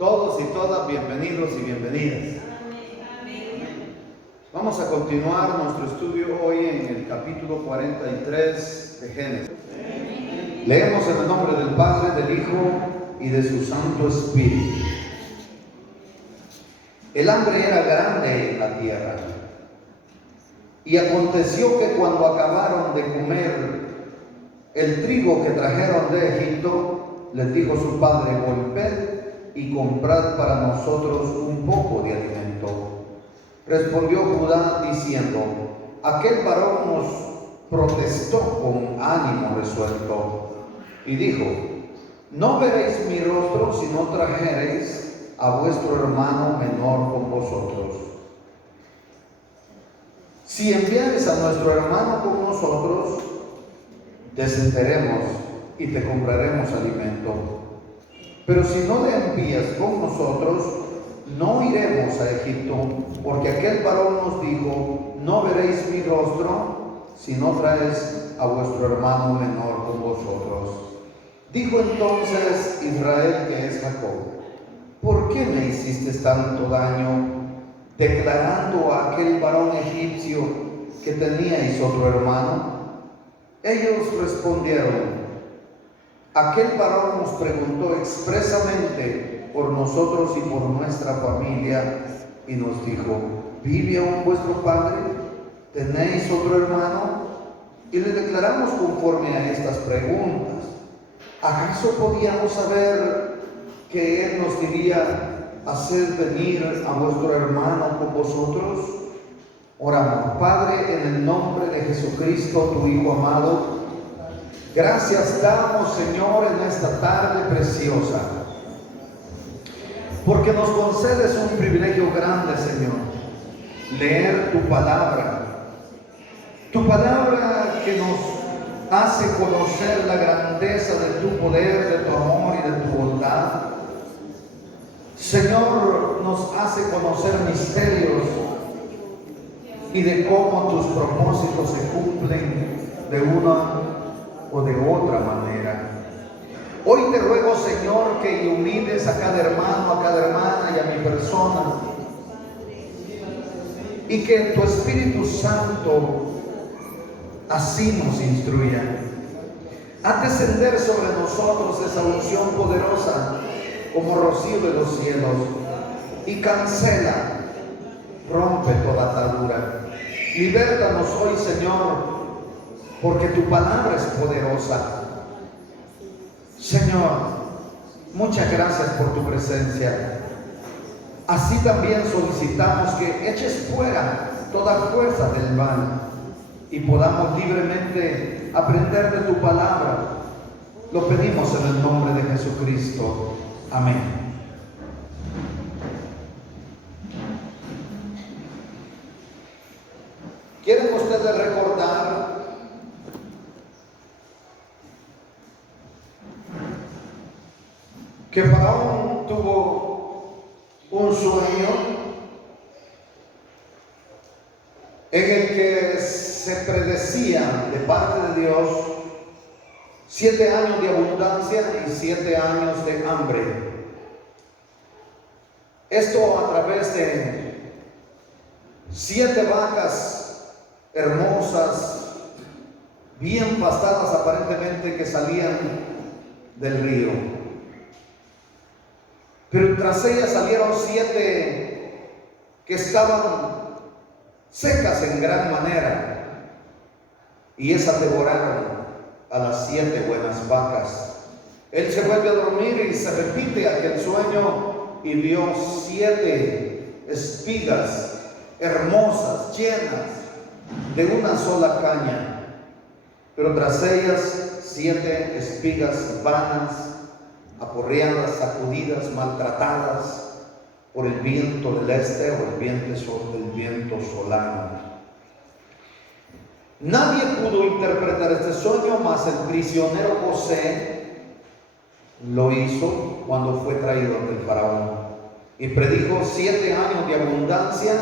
Todos y todas bienvenidos y bienvenidas. Vamos a continuar nuestro estudio hoy en el capítulo 43 de Génesis. Leemos en el nombre del Padre, del Hijo y de su Santo Espíritu. El hambre era grande en la tierra. Y aconteció que cuando acabaron de comer el trigo que trajeron de Egipto, les dijo su padre: volved y comprad para nosotros un poco de alimento. Respondió Judá diciendo: aquel varón nos protestó con ánimo resuelto y dijo: no veréis mi rostro si no trajereis a vuestro hermano menor con vosotros. Si enviares a nuestro hermano con nosotros, descenderemos y te compraremos alimento. Pero si no le envías con nosotros, no iremos a Egipto, porque aquel varón nos dijo: no veréis mi rostro si no traes a vuestro hermano menor con vosotros. Dijo entonces Israel, que es Jacob: ¿por qué me hiciste tanto daño, declarando a aquel varón egipcio que teníais otro hermano? Ellos respondieron: aquel varón nos preguntó expresamente por nosotros y por nuestra familia, y nos dijo: ¿vive aún vuestro padre? ¿Tenéis otro hermano? Y le declaramos conforme a estas preguntas. ¿Acaso podíamos saber que él nos diría: haced venir a vuestro hermano con vosotros? Oramos. Padre, en el nombre de Jesucristo, tu Hijo amado, gracias damos, Señor, en esta tarde preciosa, porque nos concedes un privilegio grande, Señor: leer tu palabra que nos hace conocer la grandeza de tu poder, de tu amor y de tu bondad. Señor, nos hace conocer misterios y de cómo tus propósitos se cumplen de una o de otra manera. Hoy te ruego, Señor, que ilumines a cada hermano, a cada hermana y a mi persona, y que tu Espíritu Santo así nos instruya. Haz descender sobre nosotros esa unción poderosa como rocío de los cielos, y cancela, rompe toda atadura. Libértanos hoy, Señor, porque tu palabra es poderosa. Señor, muchas gracias por tu presencia. Así también solicitamos que eches fuera toda fuerza del mal y podamos libremente aprender de tu palabra. Lo pedimos en el nombre de Jesucristo. Amén. ¿Quieren ustedes recordar que Faraón tuvo un sueño en el que se predecía de parte de Dios 7 años de abundancia y 7 años de hambre? Esto a través de 7 vacas hermosas, bien pastadas aparentemente, que salían del río. Pero tras ellas salieron 7 que estaban secas en gran manera, y esas devoraron a las 7 buenas vacas. Él se vuelve a dormir y se repite aquel sueño, y vio 7 espigas hermosas, llenas de una sola caña, pero tras ellas 7 espigas vanas, aporreadas, sacudidas, maltratadas por el viento del este o el viento solano. Nadie pudo interpretar este sueño, mas el prisionero José lo hizo cuando fue traído ante el faraón, y predijo 7 años de abundancia,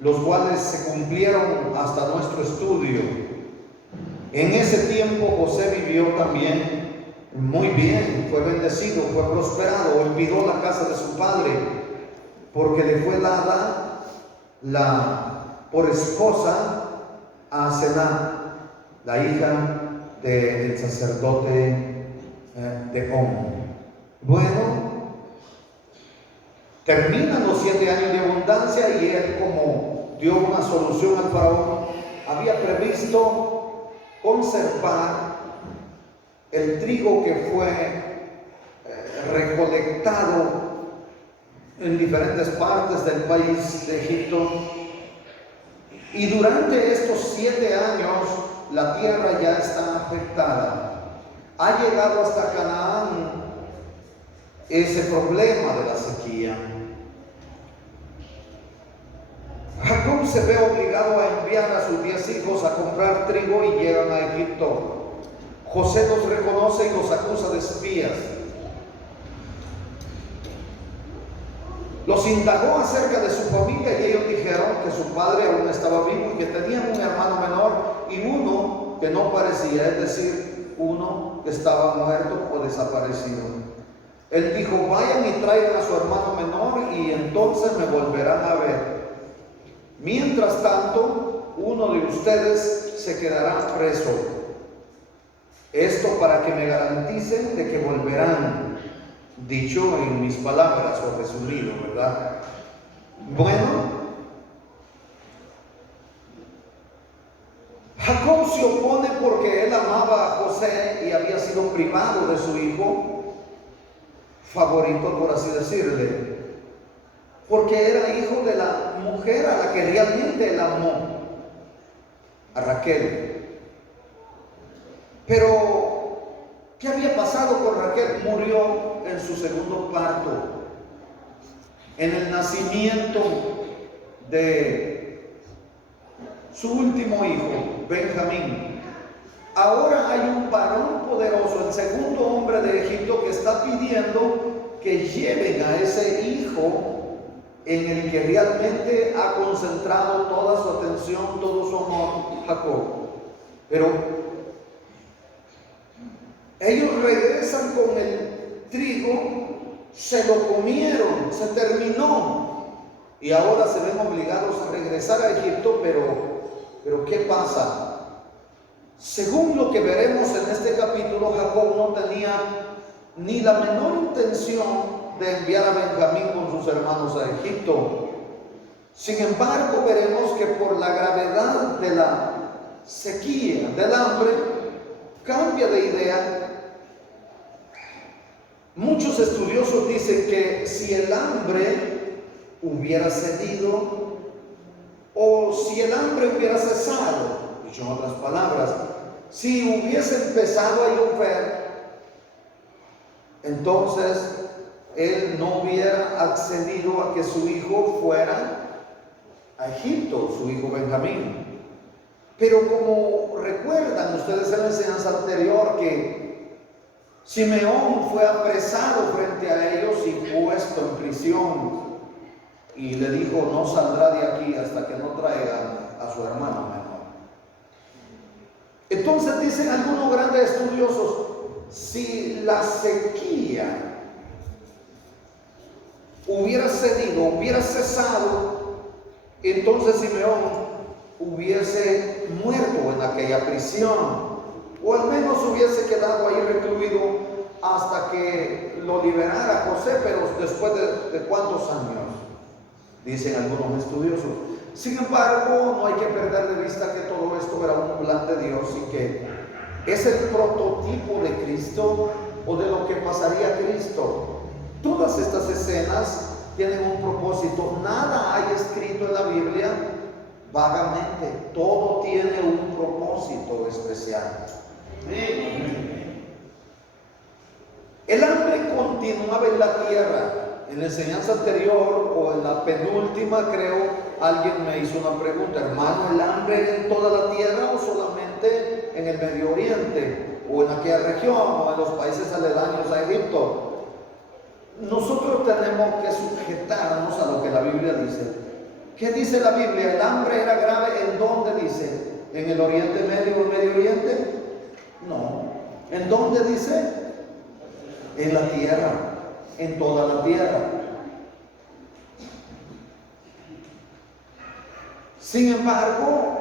los cuales se cumplieron hasta nuestro estudio. En ese tiempo José vivió también muy bien, fue bendecido, fue prosperado, olvidó la casa de su padre, porque le fue dada por esposa a Sená, la hija del sacerdote de On. Bueno, terminan los 7 años de abundancia y él, como dio una solución al faraón, había previsto conservar el trigo que fue recolectado en diferentes partes del país de Egipto. Y durante estos 7 años la tierra ya está afectada. Ha llegado hasta Canaán ese problema de la sequía. Jacob se ve obligado a enviar a sus 10 hijos a comprar trigo y llegan a Egipto. José los reconoce y los acusa de espías. Los indagó acerca de su familia y ellos dijeron que su padre aún estaba vivo y que tenían un hermano menor y uno que no parecía, es decir, uno que estaba muerto o desaparecido. Él dijo: vayan y traigan a su hermano menor y entonces me volverán a ver. Mientras tanto, uno de ustedes se quedará preso. Esto para que me garanticen de que volverán. Dicho en mis palabras o resumido, ¿verdad? Bueno, Jacob se opone porque él amaba a José y había sido privado de su hijo favorito, por así decirle, porque era hijo de la mujer a la que realmente él amó, a Raquel. Pero ¿qué había pasado con Raquel? Murió en su segundo parto, en el nacimiento de su último hijo, Benjamín. Ahora hay un varón poderoso, el segundo hombre de Egipto, que está pidiendo que lleven a ese hijo en el que realmente ha concentrado toda su atención, todo su amor, Jacob. Pero ellos regresan con el trigo, se lo comieron, se terminó y ahora se ven obligados a regresar a Egipto. Pero ¿qué pasa? Según lo que veremos en este capítulo, Jacob no tenía ni la menor intención de enviar a Benjamín con sus hermanos a Egipto. Sin embargo, veremos que por la gravedad de la sequía, del hambre, cambia de idea. Muchos estudiosos dicen que si el hambre hubiera cedido o si el hambre hubiera cesado, dicho en otras palabras, si hubiese empezado a llover, entonces él no hubiera accedido a que su hijo fuera a Egipto, su hijo Benjamín. Pero como recuerdan ustedes en la enseñanza anterior que Simeón fue apresado frente a ellos y puesto en prisión, y le dijo: no saldrá de aquí hasta que no traigan a su hermano menor. Entonces dicen algunos grandes estudiosos, si la sequía hubiera cedido, hubiera cesado, entonces Simeón hubiese muerto en aquella prisión, o al menos hubiese quedado ahí recluido hasta que lo liberara José. Pero después de ¿cuántos años? Dicen algunos estudiosos. Sin embargo, no hay que perder de vista que todo esto era un plan de Dios y que es el prototipo de Cristo o de lo que pasaría a Cristo. Todas estas escenas tienen un propósito. Nada hay escrito en la Biblia vagamente. Todo tiene un propósito especial. El hambre continuaba en la tierra. En la enseñanza anterior o en la penúltima, creo, alguien me hizo una pregunta: hermano, ¿el hambre en toda la tierra o solamente en el Medio Oriente o en aquella región o en los países aledaños a Egipto? Nosotros tenemos que sujetarnos a lo que la Biblia dice. ¿Qué dice la Biblia? ¿El hambre era grave en dónde dice? ¿En el Oriente Medio o el Medio Oriente? No. ¿En dónde dice? en la tierra, en toda la tierra. Sin embargo,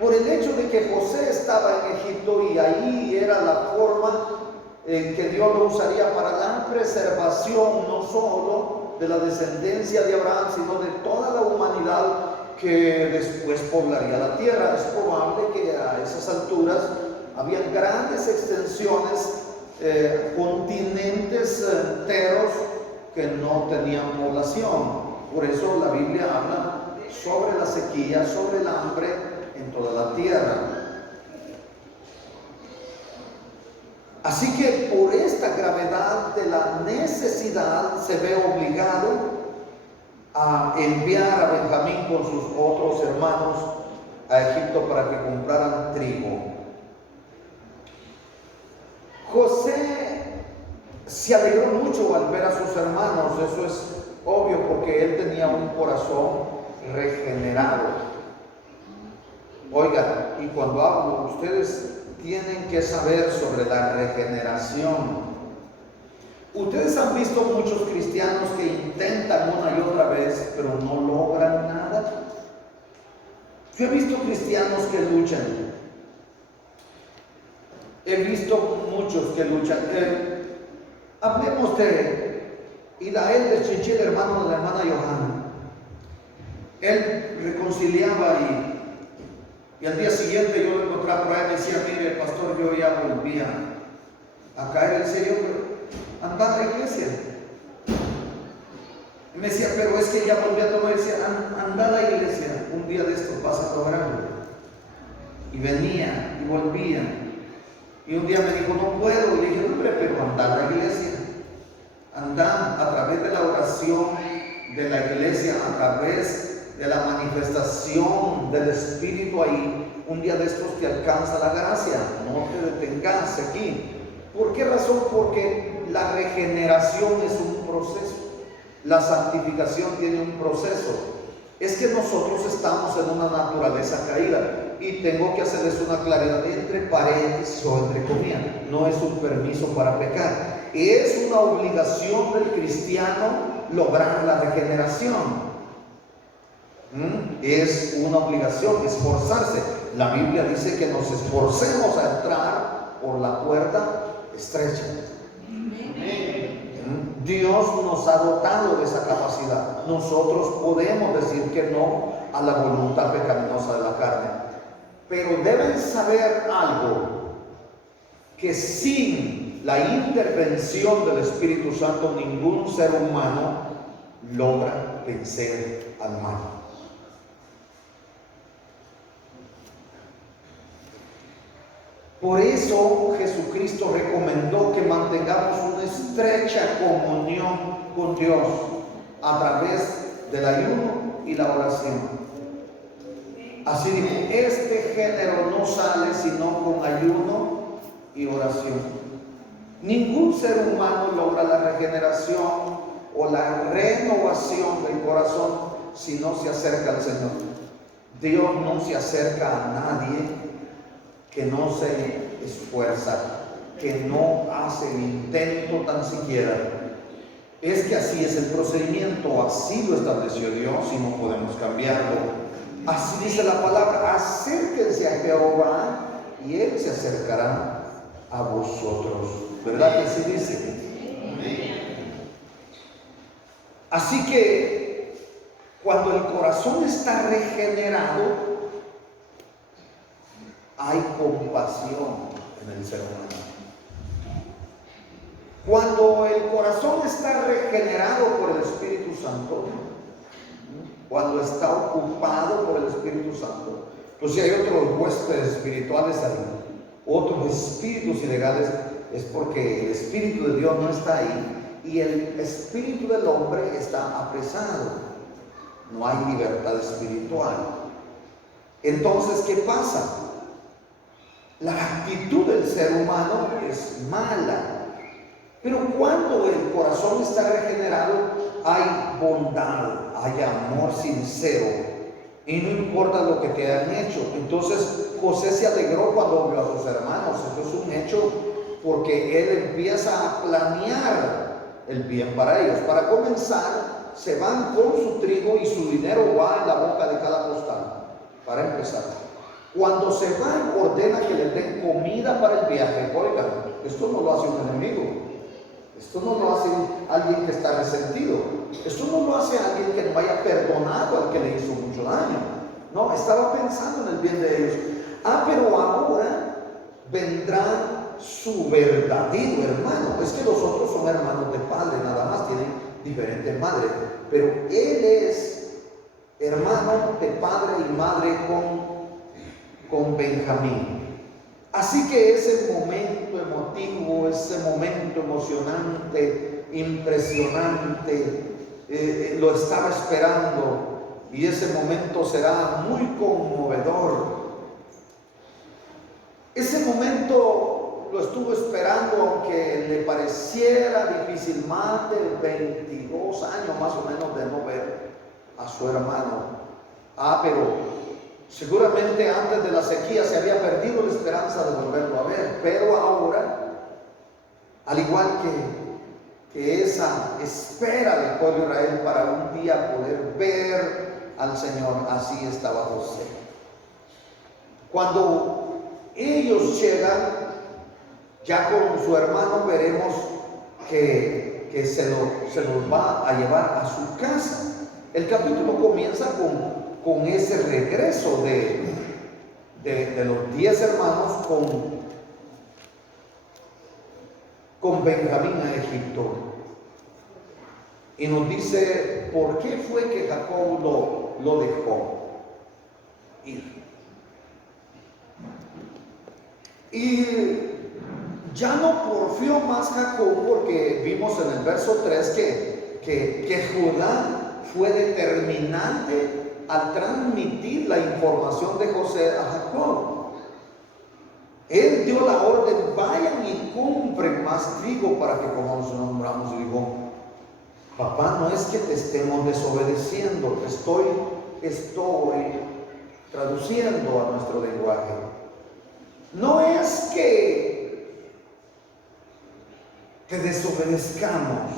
por el hecho de que José estaba en Egipto y ahí era la forma en que Dios lo usaría para la preservación no solo de la descendencia de Abraham, sino de toda la humanidad que después poblaría la tierra. Es probable que a esas alturas habían grandes extensiones, continentes enteros que no tenían población. Por eso la Biblia habla sobre la sequía, sobre el hambre en toda la tierra. Así que por esta gravedad de la necesidad se ve obligado a enviar a Benjamín con sus otros hermanos a Egipto para que compraran trigo. José se alegró mucho al ver a sus hermanos, eso es obvio porque él tenía un corazón regenerado. Oigan, y cuando hablo, ustedes tienen que saber sobre la regeneración. Ustedes han visto muchos cristianos que intentan una y otra vez, pero no logran nada. Yo he visto cristianos que luchan. He visto muchos que luchan. Hablemos de Idael de Chichil, hermano de la hermana Johanna. Él reconciliaba y al día siguiente yo lo encontraba por ahí y me decía: mire, pastor, yo ya volvía a caer. Él decía: yo, anda a la iglesia. Y me decía: pero es que ya volví a tomar. Y decía: anda a la iglesia, un día de estos vas a lograrlo. Y venía y volvía. Y un día me dijo: no puedo. Y le dije: hombre, pero anda a la iglesia. Anda a través de la oración de la iglesia, a través de la manifestación del Espíritu ahí, un día de estos te alcanza la gracia. No te detengas aquí. ¿Por qué razón? Porque la regeneración es un proceso, la santificación tiene un proceso. Es que nosotros estamos en una naturaleza caída, y tengo que hacerles una claridad entre paréntesis o entre comillas: no es un permiso para pecar, es una obligación del cristiano lograr la regeneración. Es una obligación esforzarse. La Biblia dice que nos esforcemos a entrar por la puerta estrecha. Dios nos ha dotado de esa capacidad. Nosotros podemos decir que no a la voluntad pecaminosa de la carne, pero deben saber algo: que sin la intervención del Espíritu Santo ningún ser humano logra vencer al mal. Por eso Jesucristo recomendó que mantengamos una estrecha comunión con Dios a través del ayuno y la oración. Así dijo: este género no sale sino con ayuno y oración. Ningún ser humano logra la regeneración o la renovación del corazón si no se acerca al Señor. Dios no se acerca a nadie que no se esfuerza, que no hace el intento tan siquiera. Es que así es el procedimiento, así lo estableció Dios y no podemos cambiarlo. Así dice la palabra: acérquense a Jehová y Él se acercará a vosotros. ¿Verdad que así dice? Así que cuando el corazón está regenerado, hay compasión en el ser humano. Cuando el corazón está regenerado por el Espíritu Santo, cuando está ocupado por el Espíritu Santo, pues si hay otros huéspedes espirituales ahí, otros espíritus ilegales, es porque el Espíritu de Dios no está ahí y el espíritu del hombre está apresado. No hay libertad espiritual. Entonces, ¿qué pasa? La actitud del ser humano es mala. Pero cuando el corazón está regenerado, hay bondad, hay amor sincero, y no importa lo que te hayan hecho. Entonces José se alegró cuando vio a sus hermanos. Esto es un hecho porque Él empieza a planear el bien para ellos. Para comenzar, se van con su trigo y su dinero va en la boca de cada costal, para empezar. Cuando se van, ordena que les den comida para el viaje. Oigan, esto no lo hace un enemigo, esto no lo hace alguien que está resentido, esto no lo hace alguien que no haya perdonado al que le hizo mucho daño. No, estaba pensando en el bien de ellos. Pero ahora vendrá su verdadero hermano. Es que los otros son hermanos de padre, nada más tienen diferentes madres, pero él es hermano de padre y madre con Benjamín. Así que ese momento emotivo, ese momento emocionante, impresionante, lo estaba esperando, y ese momento será muy conmovedor. Ese momento lo estuvo esperando, aunque le pareciera difícil, más de 22 años más o menos de no ver a su hermano. Pero seguramente antes de la sequía se había perdido la esperanza de volverlo a ver, pero ahora, al igual que esa espera del pueblo de Israel para un día poder ver al Señor, así estaba José. Cuando ellos llegan ya con su hermano, veremos que se los va a llevar a su casa. El capítulo comienza con ese regreso de los 10 hermanos con Benjamín a Egipto. Y nos dice por qué fue que Jacob lo dejó ir. Y ya no porfió más Jacob, porque vimos en el verso 3 que Judá fue determinante al transmitir la información de José a Jacob. Él dio la orden: vayan y compren más trigo para que comamos y nombramos. Y dijo: papá, no es que te estemos desobedeciendo, estoy traduciendo a nuestro lenguaje. No es que te desobedezcamos,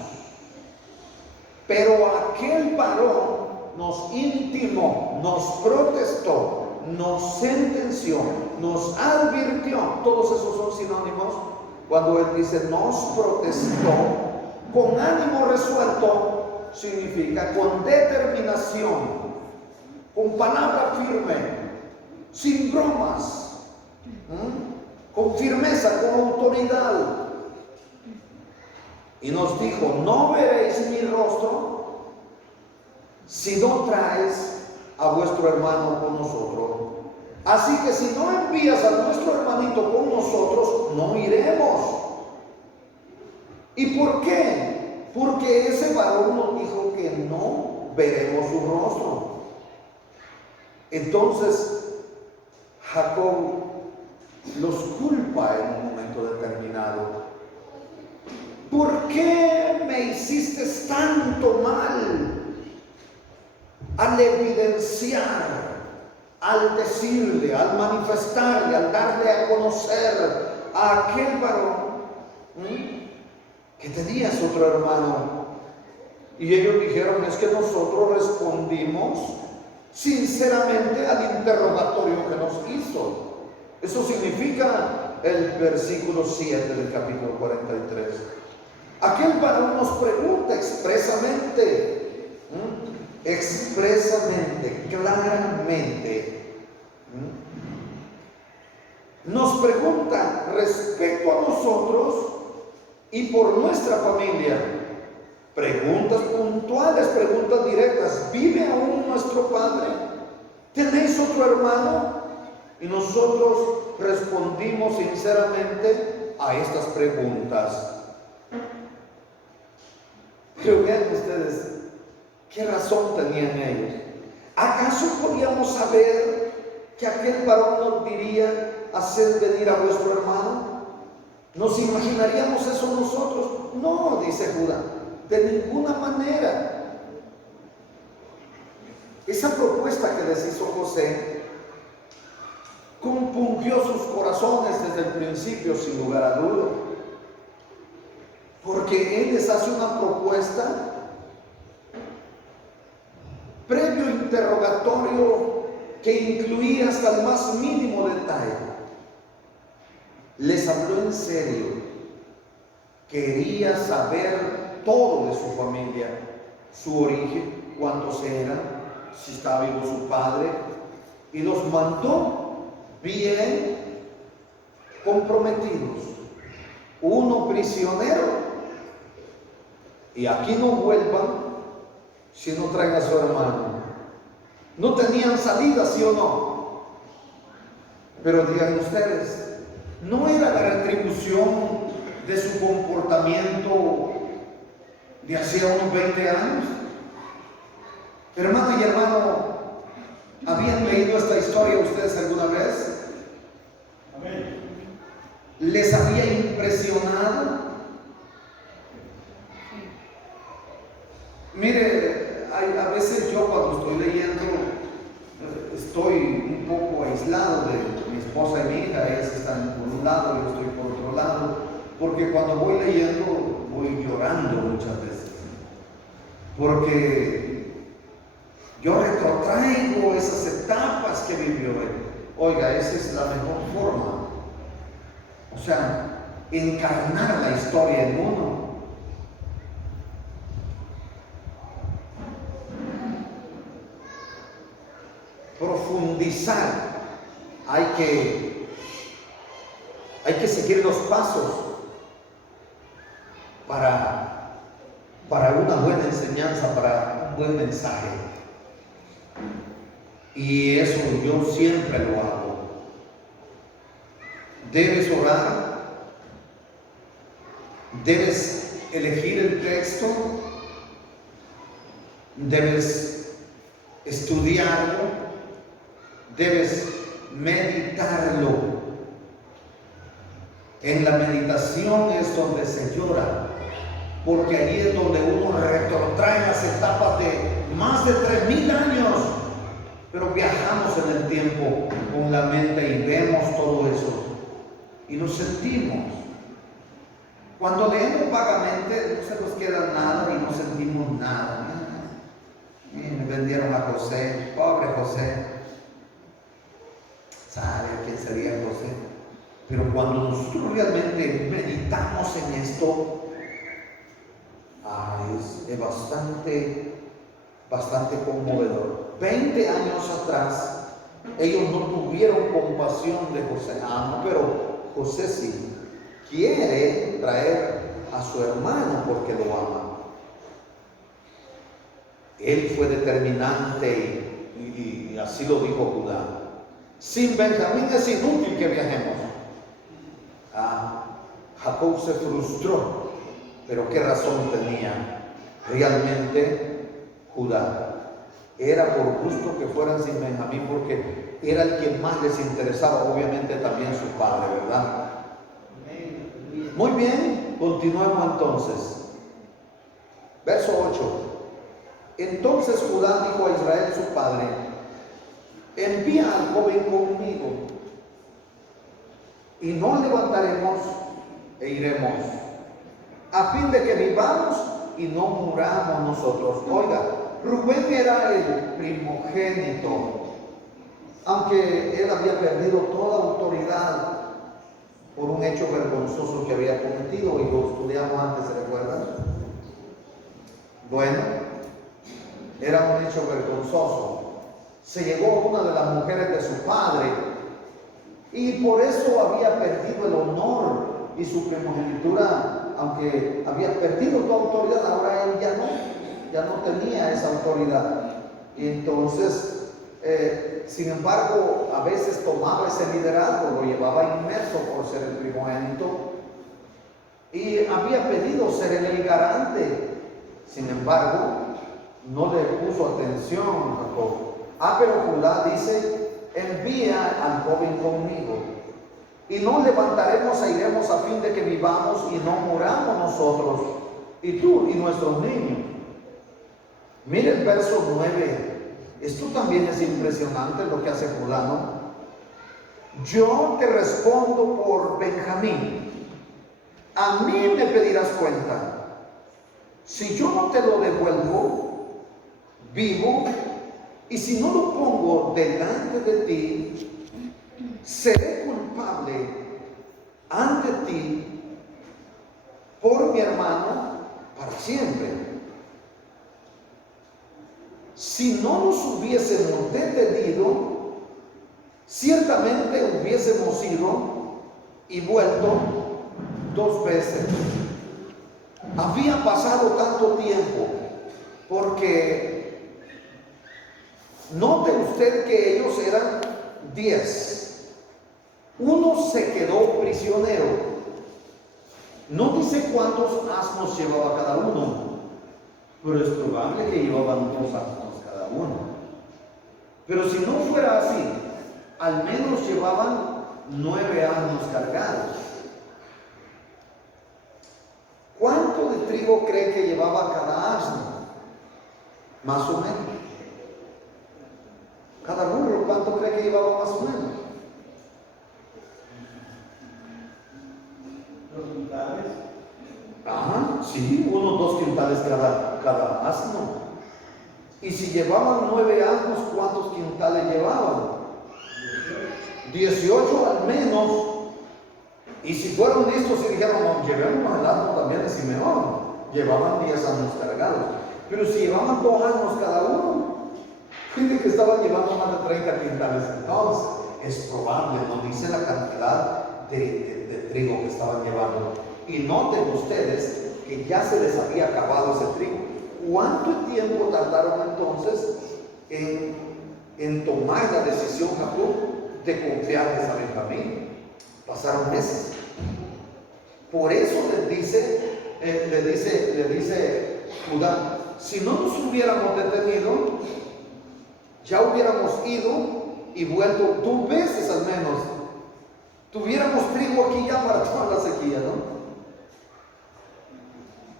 pero aquel varón nos intimó, nos protestó, nos sentenció, nos advirtió. Todos esos son sinónimos. Cuando él dice nos protestó, con ánimo resuelto, significa con determinación, con palabra firme, sin bromas, con firmeza, con autoridad. Y nos dijo: no veréis mi rostro si no traes a vuestro hermano con nosotros. Así que si no envías a nuestro hermanito con nosotros, no iremos. ¿Y por qué? Porque ese varón nos dijo que no veremos su rostro. Entonces Jacob los culpa en un momento determinado. ¿Por qué me hiciste tanto mal? Al evidenciar, al decirle, al manifestarle, al darle a conocer a aquel varón que tenías otro hermano. Y ellos dijeron: es que nosotros respondimos sinceramente al interrogatorio que nos hizo. Eso significa el versículo 7 del capítulo 43. Aquel varón nos pregunta expresamente, claramente, nos pregunta respecto a nosotros y por nuestra familia. Preguntas puntuales, preguntas directas. ¿Vive aún nuestro padre? ¿Tenéis otro hermano? Y nosotros respondimos sinceramente a estas preguntas. Pero vean ustedes, ¿qué razón tenían ellos? ¿Acaso podíamos saber que aquel varón nos diría: haced venir a vuestro hermano? ¿Nos imaginaríamos eso nosotros? No, dice Judá, de ninguna manera. Esa propuesta que les hizo José compungió sus corazones desde el principio, sin lugar a dudas. porque Él les hace una propuesta previo interrogatorio que incluía hasta el más mínimo detalle. Les habló en serio, quería saber todo de su familia, su origen, cuántos eran, si estaba vivo su padre, y los mandó bien comprometidos. Uno prisionero, y aquí no vuelvan si no traen a su hermano. No tenían salida, ¿sí o no? Pero digan ustedes, ¿no era la retribución de su comportamiento de hacía unos 20 años? Hermano y hermano, ¿habían leído esta historia ustedes alguna vez? Amén. ¿Les había impresionado? Mire, a veces yo cuando estoy leyendo, estoy un poco aislado de mi esposa y mi hija. Ellas están por un lado, yo estoy por otro lado, porque cuando voy leyendo voy llorando muchas veces, porque yo retrotraigo esas etapas que vivió él. Oiga, esa es la mejor forma, o sea, encarnar la historia en uno. Profundizar, hay que seguir los pasos para una buena enseñanza, para un buen mensaje. Y eso yo siempre lo hago. Debes orar, debes elegir el texto, debes estudiarlo, debes meditarlo. En la meditación es donde se llora, porque allí es donde uno retrotrae las etapas de más de 3000 años, pero viajamos en el tiempo con la mente y vemos todo eso y nos sentimos. Cuando leemos vagamente no se nos queda nada y no sentimos nada. Me vendieron a José, pobre José. ¿Sabe quién sería José? Pero cuando nosotros realmente meditamos en esto, es bastante conmovedor. 20 años atrás, ellos no tuvieron compasión de José. No, pero José sí quiere traer a su hermano porque lo ama. Él fue determinante y así lo dijo Judá. Sin Benjamín es inútil que viajemos. Jacob se frustró, pero ¿qué razón tenía? Realmente Judá era por gusto que fueran sin Benjamín, porque era el que más les interesaba, obviamente también su padre, ¿verdad? Muy bien, continuemos entonces. Verso 8. Entonces Judá dijo a Israel su padre: envía al joven conmigo, y nos levantaremos e iremos, a fin de que vivamos y no muramos nosotros. Oiga, Rubén era el primogénito, aunque él había perdido toda autoridad por un hecho vergonzoso que había cometido, y lo estudiamos antes, ¿se recuerdan? Bueno, era un hecho vergonzoso. Se llevó a una de las mujeres de su padre, y por eso había perdido el honor y su primogenitura. Aunque había perdido toda autoridad, ahora él ya no tenía esa autoridad. Y entonces, sin embargo, a veces tomaba ese liderazgo, lo llevaba inmerso por ser el primogénito, y había pedido ser el garante. Sin embargo, no le puso atención a Jacob. Pero Judá dice: envía al joven conmigo, y nos levantaremos e iremos, a fin de que vivamos y no muramos nosotros, y tú y nuestros niños. Mire el verso 9. Esto también es impresionante lo que hace Judá, ¿no? Yo te respondo por Benjamín, a mí me pedirás cuenta. Si yo no te lo devuelvo vivo, y si no lo pongo delante de ti, seré culpable ante ti por mi hermano para siempre. Si no nos hubiésemos detenido, ciertamente hubiésemos ido y vuelto 2 veces. Había pasado tanto tiempo, porque note usted que ellos eran 10. Uno se quedó prisionero. No dice cuántos asnos llevaba cada uno, pero es probable que llevaban 2 asnos cada uno. Pero si no fuera así, al menos llevaban 9 asnos cargados. ¿Cuánto de trigo cree que llevaba cada asno? Más o menos. Cada burro, ¿cuánto cree que llevaba más o menos? 2 quintales. Ajá, sí, 1 o 2 quintales cada asno. Y si llevaban 9 asnos, ¿cuántos quintales llevaban? 18 al menos. Y si fueron listos y dijeron, no, llevemos el asno también de Simeón, llevaban 10 asnos cargados. Pero si llevaban 2 asnos cada uno, fíjense que estaban llevando más de 30 quintales. Entonces, es probable, no dice la cantidad de trigo que estaban llevando. Y noten ustedes que ya se les había acabado ese trigo. ¿Cuánto tiempo tardaron entonces en tomar la decisión Jacob de confiarles a Benjamín? Pasaron meses. Por eso le dice Judá, si no nos hubiéramos detenido, ya hubiéramos ido y vuelto 2 veces al menos. Tuviéramos trigo aquí ya para toda la sequía, ¿no?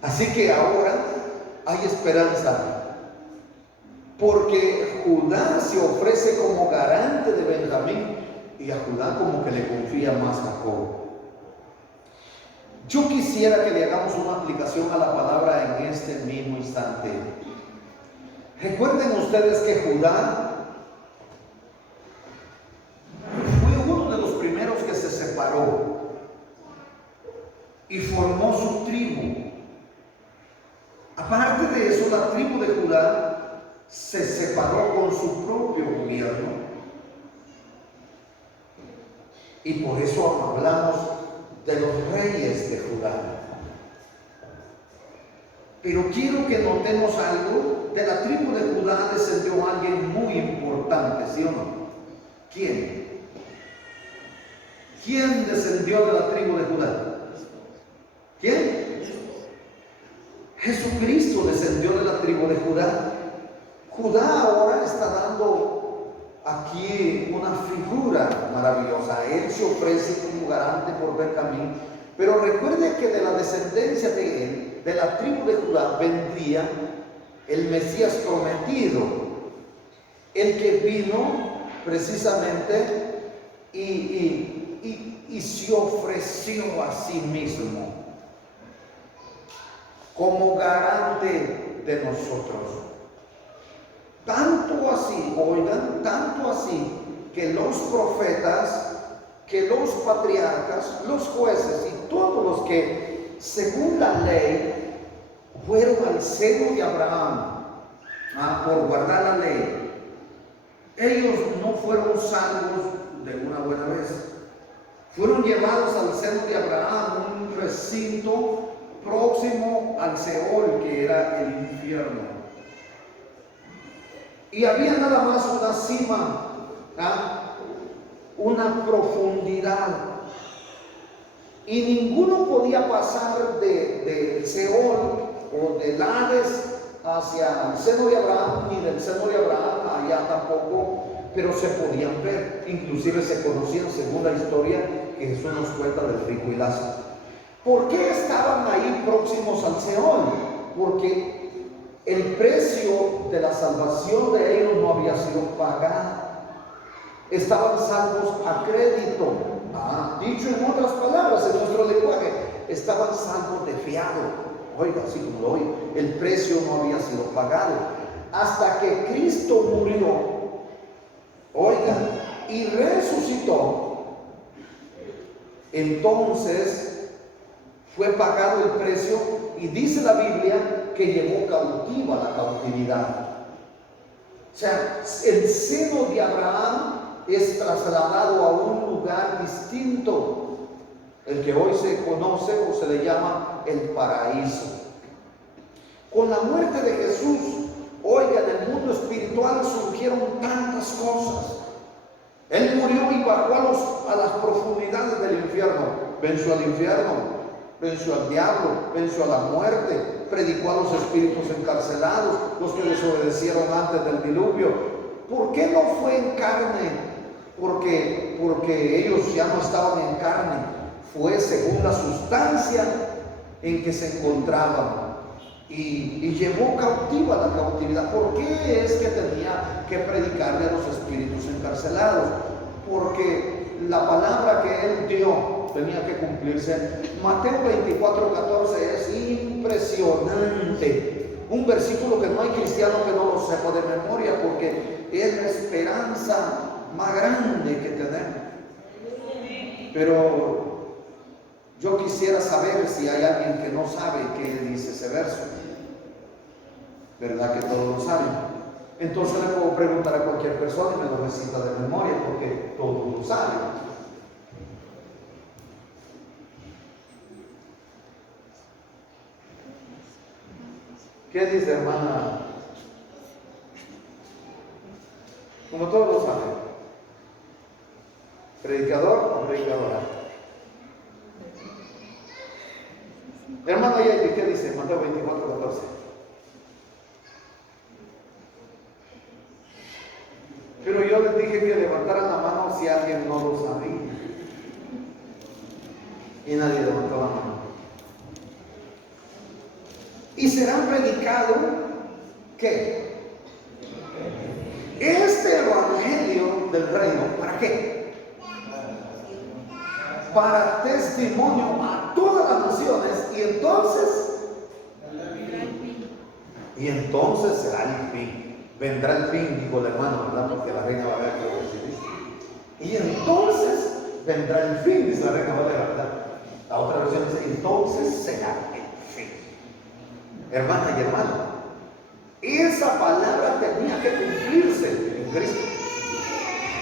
Así que ahora hay esperanza, porque Judá se ofrece como garante de Benjamín y a Judá como que le confía más a Jacob. Yo quisiera que le hagamos una aplicación a la palabra en este mismo instante. Recuerden ustedes que Judá fue uno de los primeros que se separó y formó su tribu. Aparte de eso, la tribu de Judá se separó con su propio gobierno. Y por eso hablamos de los reyes de Judá. Pero quiero que notemos algo. De la tribu de Judá descendió alguien muy importante, ¿sí o no? ¿Quién? ¿Quién descendió de la tribu de Judá? ¿Quién? Jesucristo descendió de la tribu de Judá. Judá ahora está dando aquí una figura maravillosa. Él se ofrece como garante por Benjamín. Pero recuerde que de la descendencia de él, de la tribu de Judá, vendría el Mesías prometido, el que vino precisamente y se ofreció a sí mismo como garante de nosotros. Tanto así, oigan, tanto así que los profetas, que los patriarcas, los jueces y todos los que según la ley fueron al seno de Abraham por guardar la ley, ellos no fueron salvos de una buena vez. Fueron llevados al seno de Abraham, un recinto próximo al Seol, que era el infierno. Y había nada más una cima, una profundidad. Y ninguno podía pasar de Seol o del Hades hacia el seno de Abraham, ni del seno de Abraham allá tampoco, pero se podían ver, inclusive se conocían según la historia que Jesús nos cuenta del rico y Lázaro. ¿Por qué estaban ahí próximos al Seol? Porque el precio de la salvación de ellos no había sido pagado. Estaban salvos a crédito. Dicho en otras palabras, en nuestro lenguaje, estaban salvos de fiado. Oiga, así como lo oí, el precio no había sido pagado. Hasta que Cristo murió, oiga, y resucitó, entonces fue pagado el precio, y dice la Biblia que llevó cautiva la cautividad. O sea, el seno de Abraham es trasladado a un lugar distinto, el que hoy se conoce o se le llama el paraíso. Con la muerte de Jesús, oiga, en el mundo espiritual surgieron tantas cosas. Él murió y bajó a las profundidades del infierno. Venció al infierno, venció al diablo, venció a la muerte, predicó a los espíritus encarcelados, los que desobedecieron antes del diluvio. ¿Por qué no fue en carne? Porque ellos ya no estaban en carne. Fue según la sustancia en que se encontraban, y llevó cautiva la cautividad. ¿Por qué es que tenía que predicarle a los espíritus encarcelados? Porque la palabra que él dio tenía que cumplirse. Mateo 24:14 es impresionante, un versículo que no hay cristiano que no lo sepa de memoria, porque es la esperanza más grande que tenemos. Pero yo quisiera saber si hay alguien que no sabe qué dice ese verso. ¿Verdad que todos lo saben? Entonces le puedo preguntar a cualquier persona y me lo recita de memoria, porque todos lo saben. ¿Qué dice, hermana? Como todos lo saben. ¿Predicador o predicadora? Hermano Yair, ¿qué dice? Mateo 24:14. Pero yo les dije que levantaran la mano si alguien no lo sabía. Y nadie levantó la mano. Y serán predicado ¿qué? Este evangelio del reino. ¿Para qué? Para testimonio a todas las naciones, y entonces será el fin. Vendrá el fin, dijo el hermano, ¿verdad? Porque la reina va a ver que lo dice. Y entonces vendrá el fin, dice la reina Valera, ¿verdad? La otra versión dice, entonces será el fin. Hermana y hermano, esa palabra tenía que cumplirse en Cristo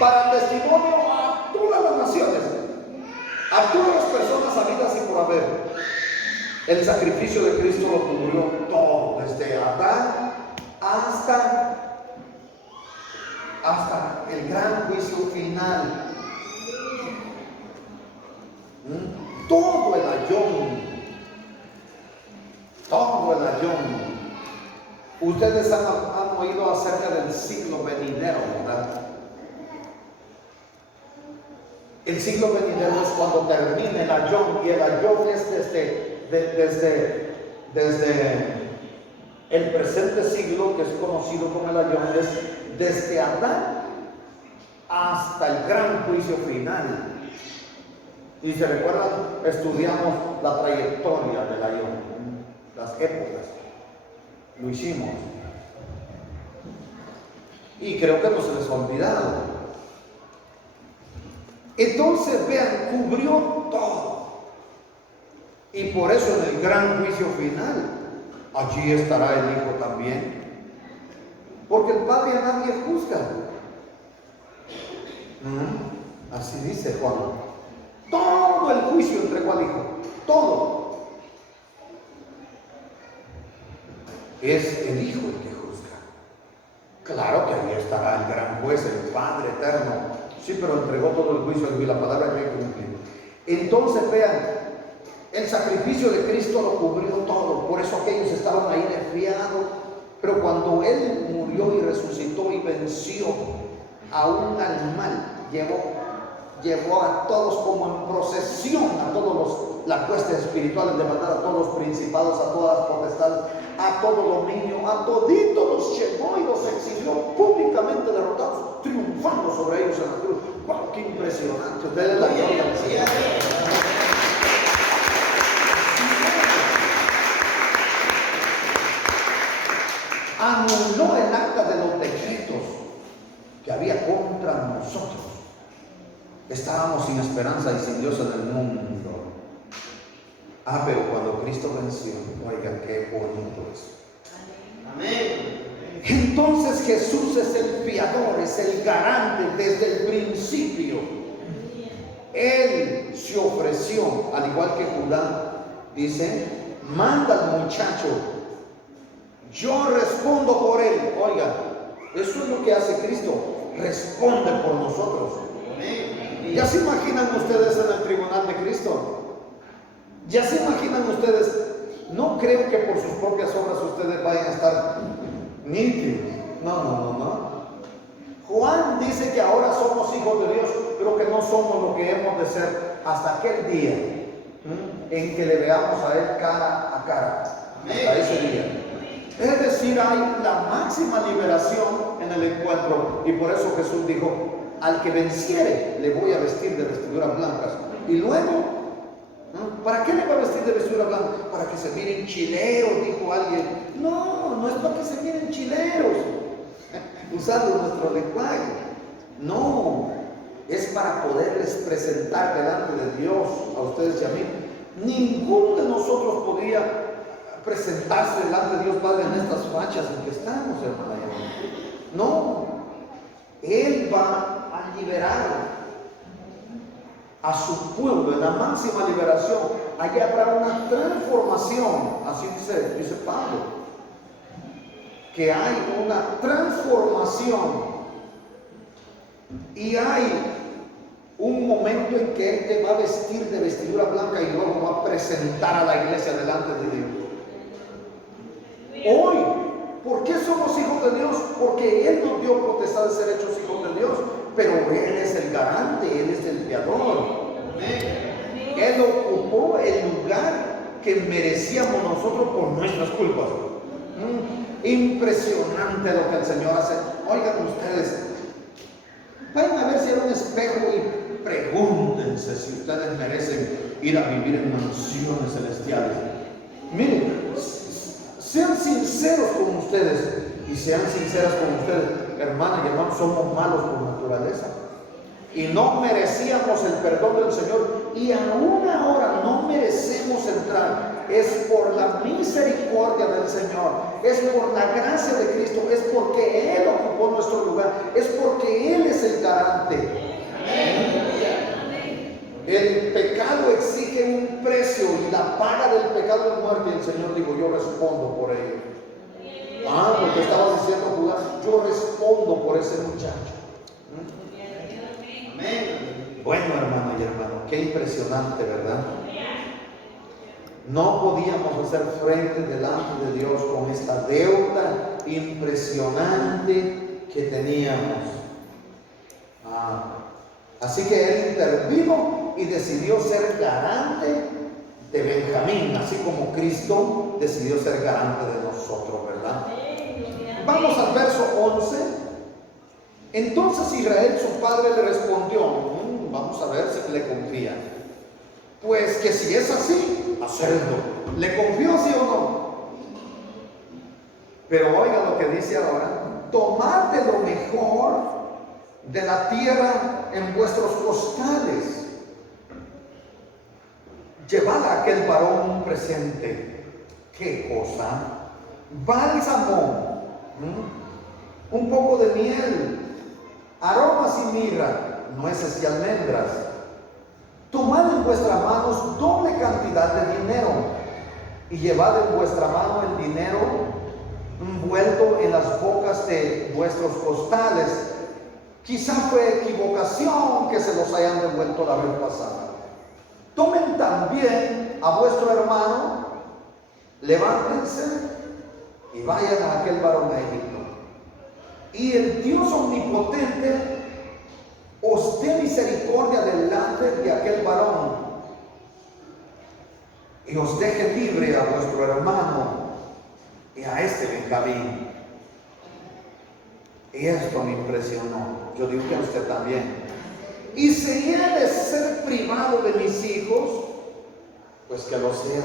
para testimonio a todas las naciones, a todas las personas habidas y por haber. El sacrificio de Cristo lo cubrió todo, desde Adán hasta el gran juicio final. Todo el ayón. Ustedes han oído acerca del siglo venidero, ¿verdad? El siglo venidero es cuando termine el ayón, y el ayón es desde el presente siglo, que es conocido como el ayón, es desde Adán hasta el gran juicio final. Y se recuerdan, estudiamos la trayectoria del ayón, las épocas, lo hicimos, y creo que no se les ha olvidado. Entonces vean, cubrió todo. Y por eso en el gran juicio final, allí estará el Hijo también. Porque el Padre a nadie juzga. Así dice Juan. Todo el juicio entregó al Hijo. Todo. Es el Hijo el que juzga. Claro que ahí estará el gran juez, el Padre eterno. Sí, pero entregó todo el juicio y la palabra que hay que cumplir. Entonces vean, el sacrificio de Cristo lo cubrió todo. Por eso aquellos estaban ahí desviados. Pero cuando Él murió y resucitó y venció a un animal, llevó a todos como en procesión, a todos las huestes espirituales, de mandar a todos los principados, a todas las potestades, a todo dominio, a toditos los llevó y los exhibió públicamente derrotados, triunfando sobre ellos en la cruz. ¡Wow! ¡Qué impresionante! Denle la gloria al Señor. anuló el acta de los decretos que había contra nosotros. Estábamos sin esperanza y sin Dios en el mundo. Pero cuando Cristo venció, oigan qué bonito es. Amén. Entonces Jesús es el fiador, es el garante desde el principio. Él se ofreció, al igual que Judá, dice, manda al muchacho, yo respondo por él. Oiga, eso es lo que hace Cristo, responde por nosotros. ¿Ya se imaginan ustedes en el tribunal de Cristo? ¿Ya se imaginan ustedes? No creo que por sus propias obras ustedes vayan a estar nítidos. No. Juan dice que ahora somos hijos de Dios, pero que no somos lo que hemos de ser hasta aquel día en que le veamos a Él cara a cara. Hasta ese día. Es decir, hay la máxima liberación en el encuentro, y por eso Jesús dijo, al que venciere le voy a vestir de vestiduras blancas. Y luego, ¿para qué le va a vestir de vestidura blanca? Para que se miren chileros, dijo alguien. No es para que se miren chileros, usando nuestro lenguaje. No, es para poderles presentar delante de Dios, a ustedes y a mí. Ninguno de nosotros podría presentarse delante de Dios Padre en estas fachas en que estamos, hermana. No, Él va a liberar a su pueblo en la máxima liberación. Allí habrá una transformación, así dice Pablo, que hay una transformación y hay un momento en que Él te va a vestir de vestidura blanca y luego va a presentar a la iglesia delante de Dios. Hoy, ¿por qué somos hijos de Dios? Porque Él nos dio potestad de ser hechos hijos de Dios, pero Él es el garante, Él es el fiador. Él ocupó el lugar que merecíamos nosotros por nuestras culpas. Impresionante lo que el Señor hace. Oigan ustedes, vayan a ver si hay un espejo y pregúntense si ustedes merecen ir a vivir en mansiones celestiales. Miren, sean sinceros con ustedes y sean sinceras con ustedes, hermanas y hermanos. Somos malos por naturaleza y no merecíamos el perdón del Señor, y aún ahora no merecemos entrar. Es por la misericordia del Señor, es por la gracia de Cristo, es porque Él ocupó nuestro lugar, es porque Él es el garante. El pecado exige un precio y la paga del pecado es muerte, y el Señor dijo, yo respondo por ello. Lo que estaba diciendo Judá, yo respondo por ese muchacho. Bueno, hermano y hermano, qué impresionante, ¿verdad? No podíamos hacer frente delante de Dios con esta deuda impresionante que teníamos. Así que Él intervino y decidió ser garante de Benjamín, así como Cristo decidió ser garante de nosotros, ¿verdad? Vamos al verso 11. Entonces Israel, su padre, le respondió, vamos a ver si le confía. Pues que si es así, hacerlo. ¿Le confió, sí o no? Pero oiga lo que dice ahora: tomad de lo mejor de la tierra en vuestros costales. Llevad a aquel varón un presente. ¿Qué cosa? Bálsamo, un poco de miel, aromas y mirra, nueces y almendras. Tomad en vuestras manos doble cantidad de dinero y llevad en vuestra mano el dinero envuelto en las bocas de vuestros costales. Quizá fue equivocación que se los hayan devuelto la vez pasada. Tomen también a vuestro hermano, levántense y vayan a aquel varón de Egipto. Y el Dios omnipotente os dé misericordia delante de aquel varón y os deje libre a vuestro hermano y a este Benjamín. Y esto me impresionó. Yo digo que a usted también. Y si he de ser privado de mis hijos, pues que lo sea.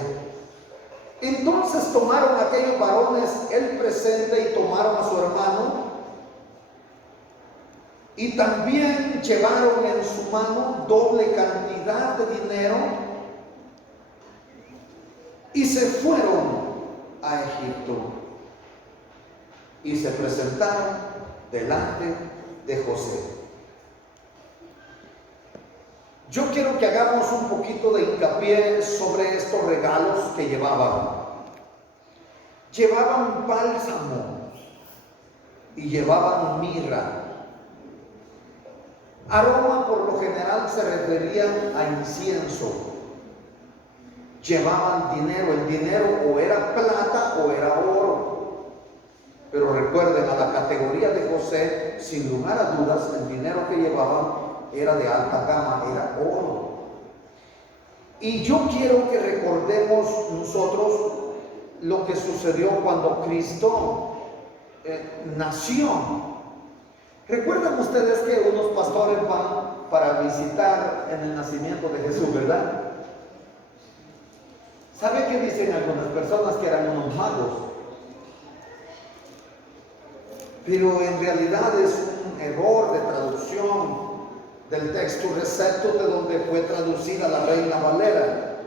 Entonces tomaron aquellos varones el presente y tomaron a su hermano, y también llevaron en su mano doble cantidad de dinero y se fueron a Egipto y se presentaron delante de José. Yo quiero que hagamos un poquito de hincapié sobre estos regalos que llevaban. Llevaban bálsamo y llevaban mirra. Aroma por lo general se refería a incienso. Llevaban dinero, el dinero o era plata o era oro. Pero recuerden, a la categoría de José, sin lugar a dudas, el dinero que llevaban era de alta gama, era oro. Y yo quiero que recordemos nosotros lo que sucedió cuando Cristo nació. ¿Recuerdan ustedes que unos pastores van para visitar en el nacimiento de Jesús, verdad? ¿Sabe qué dicen algunas personas? Que eran unos magos. Pero en realidad es un error de traducción del texto recepto de donde fue traducida la Reina Valera.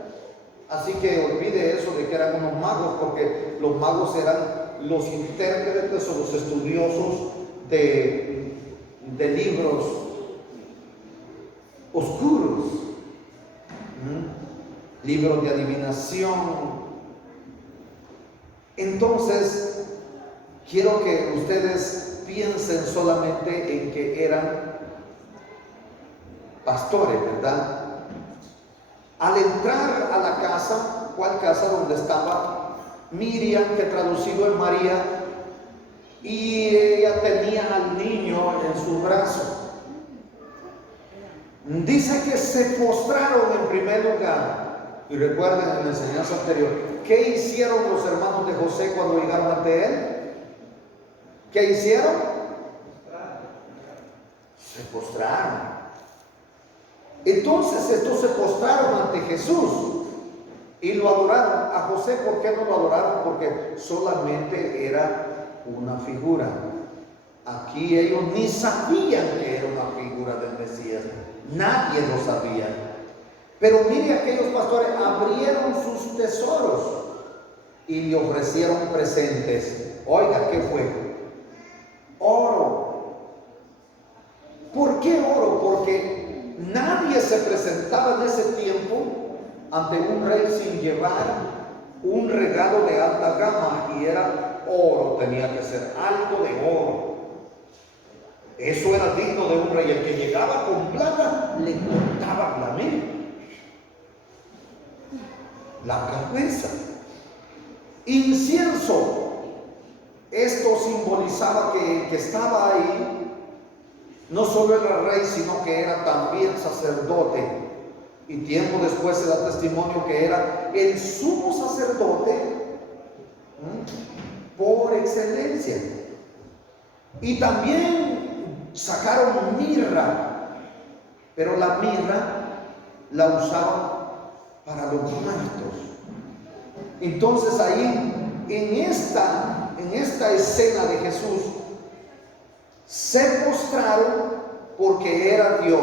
Así que olvide eso de que eran unos magos, porque los magos eran los intérpretes o los estudiosos de libros oscuros, libros de adivinación. Entonces, quiero que ustedes piensen solamente en que eran pastores, ¿verdad? Al entrar a la casa, ¿cuál casa? Donde estaba Miriam, que traducido es María, y ella tenía al niño en su brazo. Dice que se postraron en primer lugar. Y recuerden en la enseñanza anterior, ¿qué hicieron los hermanos de José cuando llegaron ante él? ¿Qué hicieron? Se postraron. Entonces estos se postraron ante Jesús y lo adoraron. A José, ¿por qué no lo adoraron? Porque solamente era una figura. Aquí ellos ni sabían que era una figura del Mesías. Nadie lo sabía. Pero mire, aquellos pastores abrieron sus tesoros y le ofrecieron presentes. Oiga, ¿qué fue? Oro. ¿Por qué oro? Porque nadie se presentaba en ese tiempo ante un rey sin llevar un regalo de alta gama, y era oro, tenía que ser algo de oro. Eso era digno de un rey. El que llegaba con plata le cortaban la cabeza. Incienso, esto simbolizaba que estaba ahí, no solo era rey, sino que era también sacerdote. Y tiempo después se da testimonio que era el sumo sacerdote por excelencia. Y también sacaron mirra, pero la mirra la usaban para los muertos. Entonces ahí, en esta escena de Jesús, se postraron porque era Dios.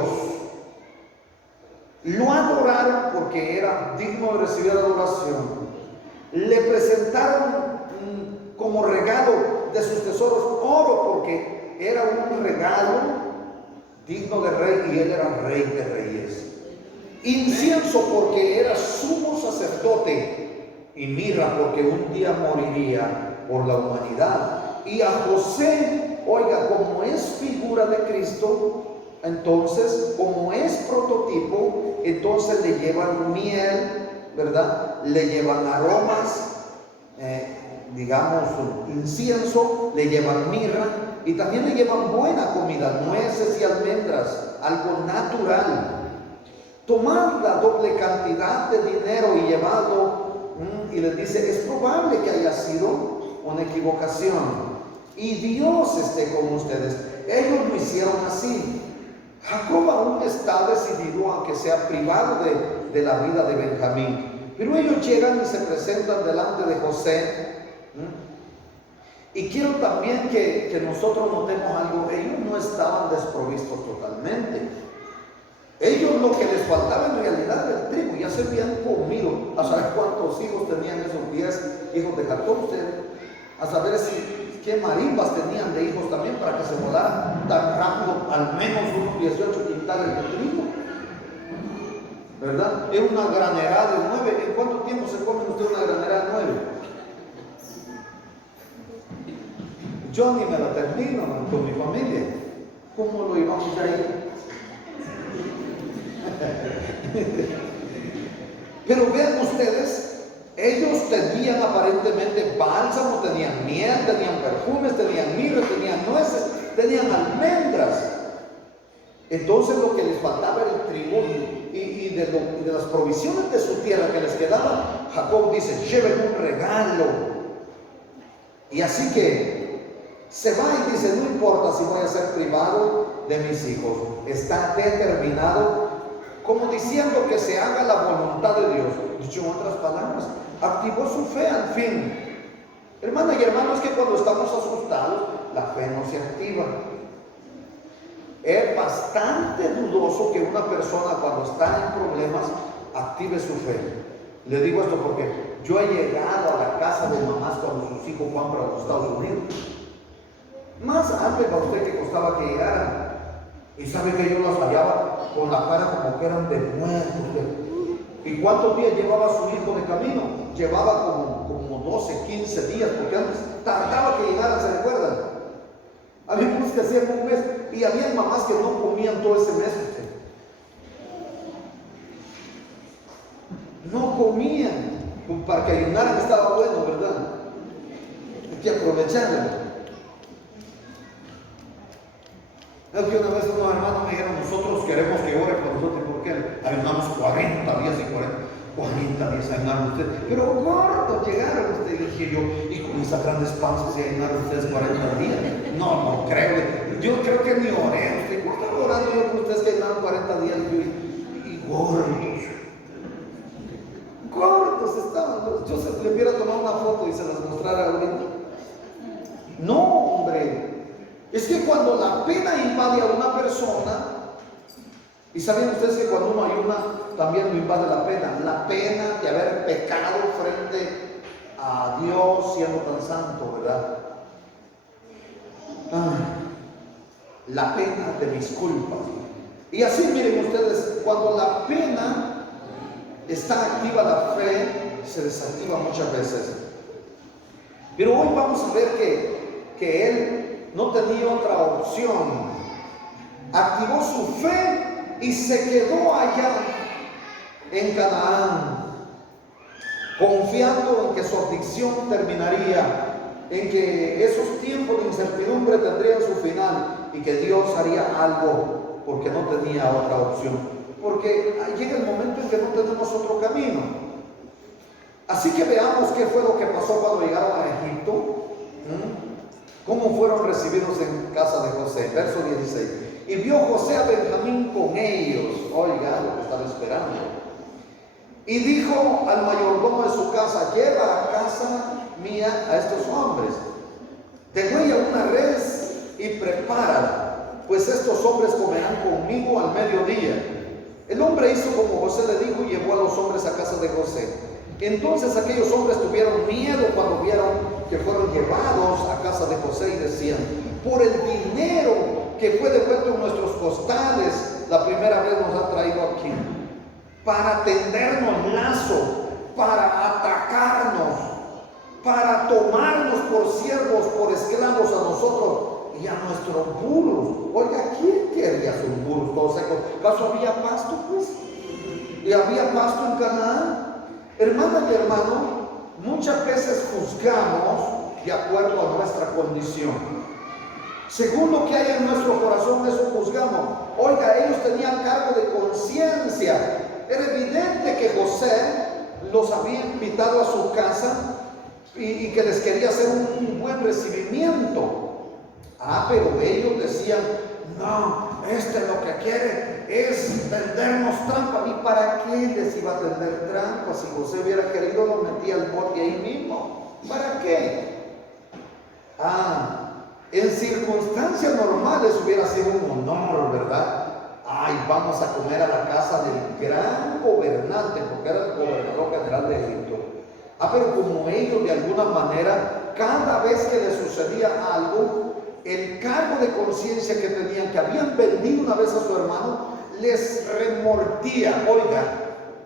Lo adoraron porque era digno de recibir adoración. Le presentaron como regalo de sus tesoros oro, porque era un regalo digno de rey, y él era rey de reyes. Incienso, porque era sumo sacerdote, y mirra, porque un día moriría por la humanidad. Y a José, oiga, como es figura de Cristo, entonces, como es prototipo, entonces le llevan miel, ¿verdad? Le llevan aromas, digamos, incienso, le llevan mirra, y también le llevan buena comida, nueces y almendras, algo natural. Tomar la doble cantidad de dinero y llevarlo, y les dice, es probable que haya sido una equivocación, y Dios esté con ustedes. Ellos lo hicieron así. Jacob aún está decidido a que sea privado de la vida de Benjamín, Pero ellos llegan y se presentan delante de José. Y quiero también que nosotros notemos algo. Ellos no estaban desprovistos totalmente. Ellos lo que les faltaba en realidad era el trigo. Ya se habían comido. A saber cuántos hijos tenían esos 10 hijos de Jacob. A saber qué marimbas tenían de hijos también para que se volaran tan rápido al menos unos 18 quintales de trigo. ¿Verdad? Es una granera de 9. ¿En cuánto tiempo se come usted una granera de 9? Yo ni me la termino con mi familia. ¿Cómo lo íbamos a ir? Pero vean ustedes, ellos tenían aparentemente bálsamo, tenían miel, tenían perfumes, tenían mirra, tenían nueces, tenían almendras. Entonces lo que les faltaba era el trigo y de las provisiones de su tierra que les quedaba. Jacob dice: lleven un regalo. Y así que se va y dice: no importa si voy a ser privado de mis hijos, está determinado, como diciendo que se haga la voluntad de Dios. Dicho en otras palabras, activó su fe al fin. Hermanas y hermanos, que cuando estamos asustados, la fe no se activa. Es bastante dudoso que una persona cuando está en problemas active su fe. Le digo esto porque yo he llegado a la casa de mamás cuando sus hijos van para los Estados Unidos. Más antes para usted que costaba que llegaran. Y sabe que yo los hallaba con la cara como que eran de muertos. ¿Y cuántos días llevaba su hijo de camino? Llevaba como 12, 15 días, porque antes tardaba que llegaran, ¿se recuerdan? Había unos que hacían un mes y había mamás que no comían todo ese mes. No comían, para que ayunaran estaba bueno, ¿verdad? Hay que aprovecharlo. Es que una vez unos hermanos me dijeron: nosotros queremos que ore por nosotros, porque ayunamos 40 días y 40 días ayunaron ustedes. Pero corto llegaron ustedes, dije yo, y con esas grandes panzas se ayunaron ustedes 40 días. No creo. Yo creo que ni oré. Usted, ¿cómo estaba orando yo con ustedes que ayunaron 40 días y gordos? Cortos estaban. Yo se le hubiera tomado una foto y se las mostrara ahorita. No, hombre. Es que cuando la pena invade a una persona, y saben ustedes que cuando uno ayuna también lo invade la pena de haber pecado frente a Dios siendo tan santo, ¿verdad? La pena de mis culpas. Y así miren ustedes, cuando la pena está activa, la fe se desactiva muchas veces. Pero hoy vamos a ver que él no tenía otra opción. Activó su fe y se quedó allá en Canaán, confiando en que su aflicción terminaría, en que esos tiempos de incertidumbre tendrían su final y que Dios haría algo, porque no tenía otra opción. Porque llega el momento en que no tenemos otro camino. Así que veamos qué fue lo que pasó cuando llegaron a Egipto. ¿Cómo fueron recibidos en casa de José? Verso 16. Y vio José a Benjamín con ellos. Oiga lo que estaba esperando. Y dijo al mayordomo de su casa: lleva a casa mía a estos hombres. Degüella una res y prepárala, pues estos hombres comerán conmigo al mediodía. El hombre hizo como José le dijo y llevó a los hombres a casa de José. Entonces aquellos hombres tuvieron miedo cuando vieron que fueron llevados a casa de José y decían: por el dinero que fue devuelto en nuestros costales, la primera vez nos ha traído aquí, para tendernos lazo, para atacarnos, para tomarnos por siervos, por esclavos a nosotros y a nuestros burros. Oiga, ¿quién quería sus burros todos secos? ¿Acaso había pasto, pues? ¿Y había pasto en Canaán? Hermana y hermano, muchas veces juzgamos de acuerdo a nuestra condición. Según lo que hay en nuestro corazón, eso juzgamos. Oiga, ellos tenían cargo de conciencia. Era evidente que José los había invitado a su casa y que les quería hacer un buen recibimiento. Pero ellos decían: no, lo que quiere es tendernos trampa. ¿Y para qué les iba a tender trampa? Si José hubiera querido, lo metía al bote ahí mismo. ¿Para qué? En circunstancias normales hubiera sido un honor, ¿verdad? Ay, vamos a comer a la casa del gran gobernante, porque era el gobernador general de Egipto. Pero como ellos de alguna manera, cada vez que les sucedía algo, el cargo de conciencia que tenían, que habían vendido una vez a su hermano, les remordía. Oiga,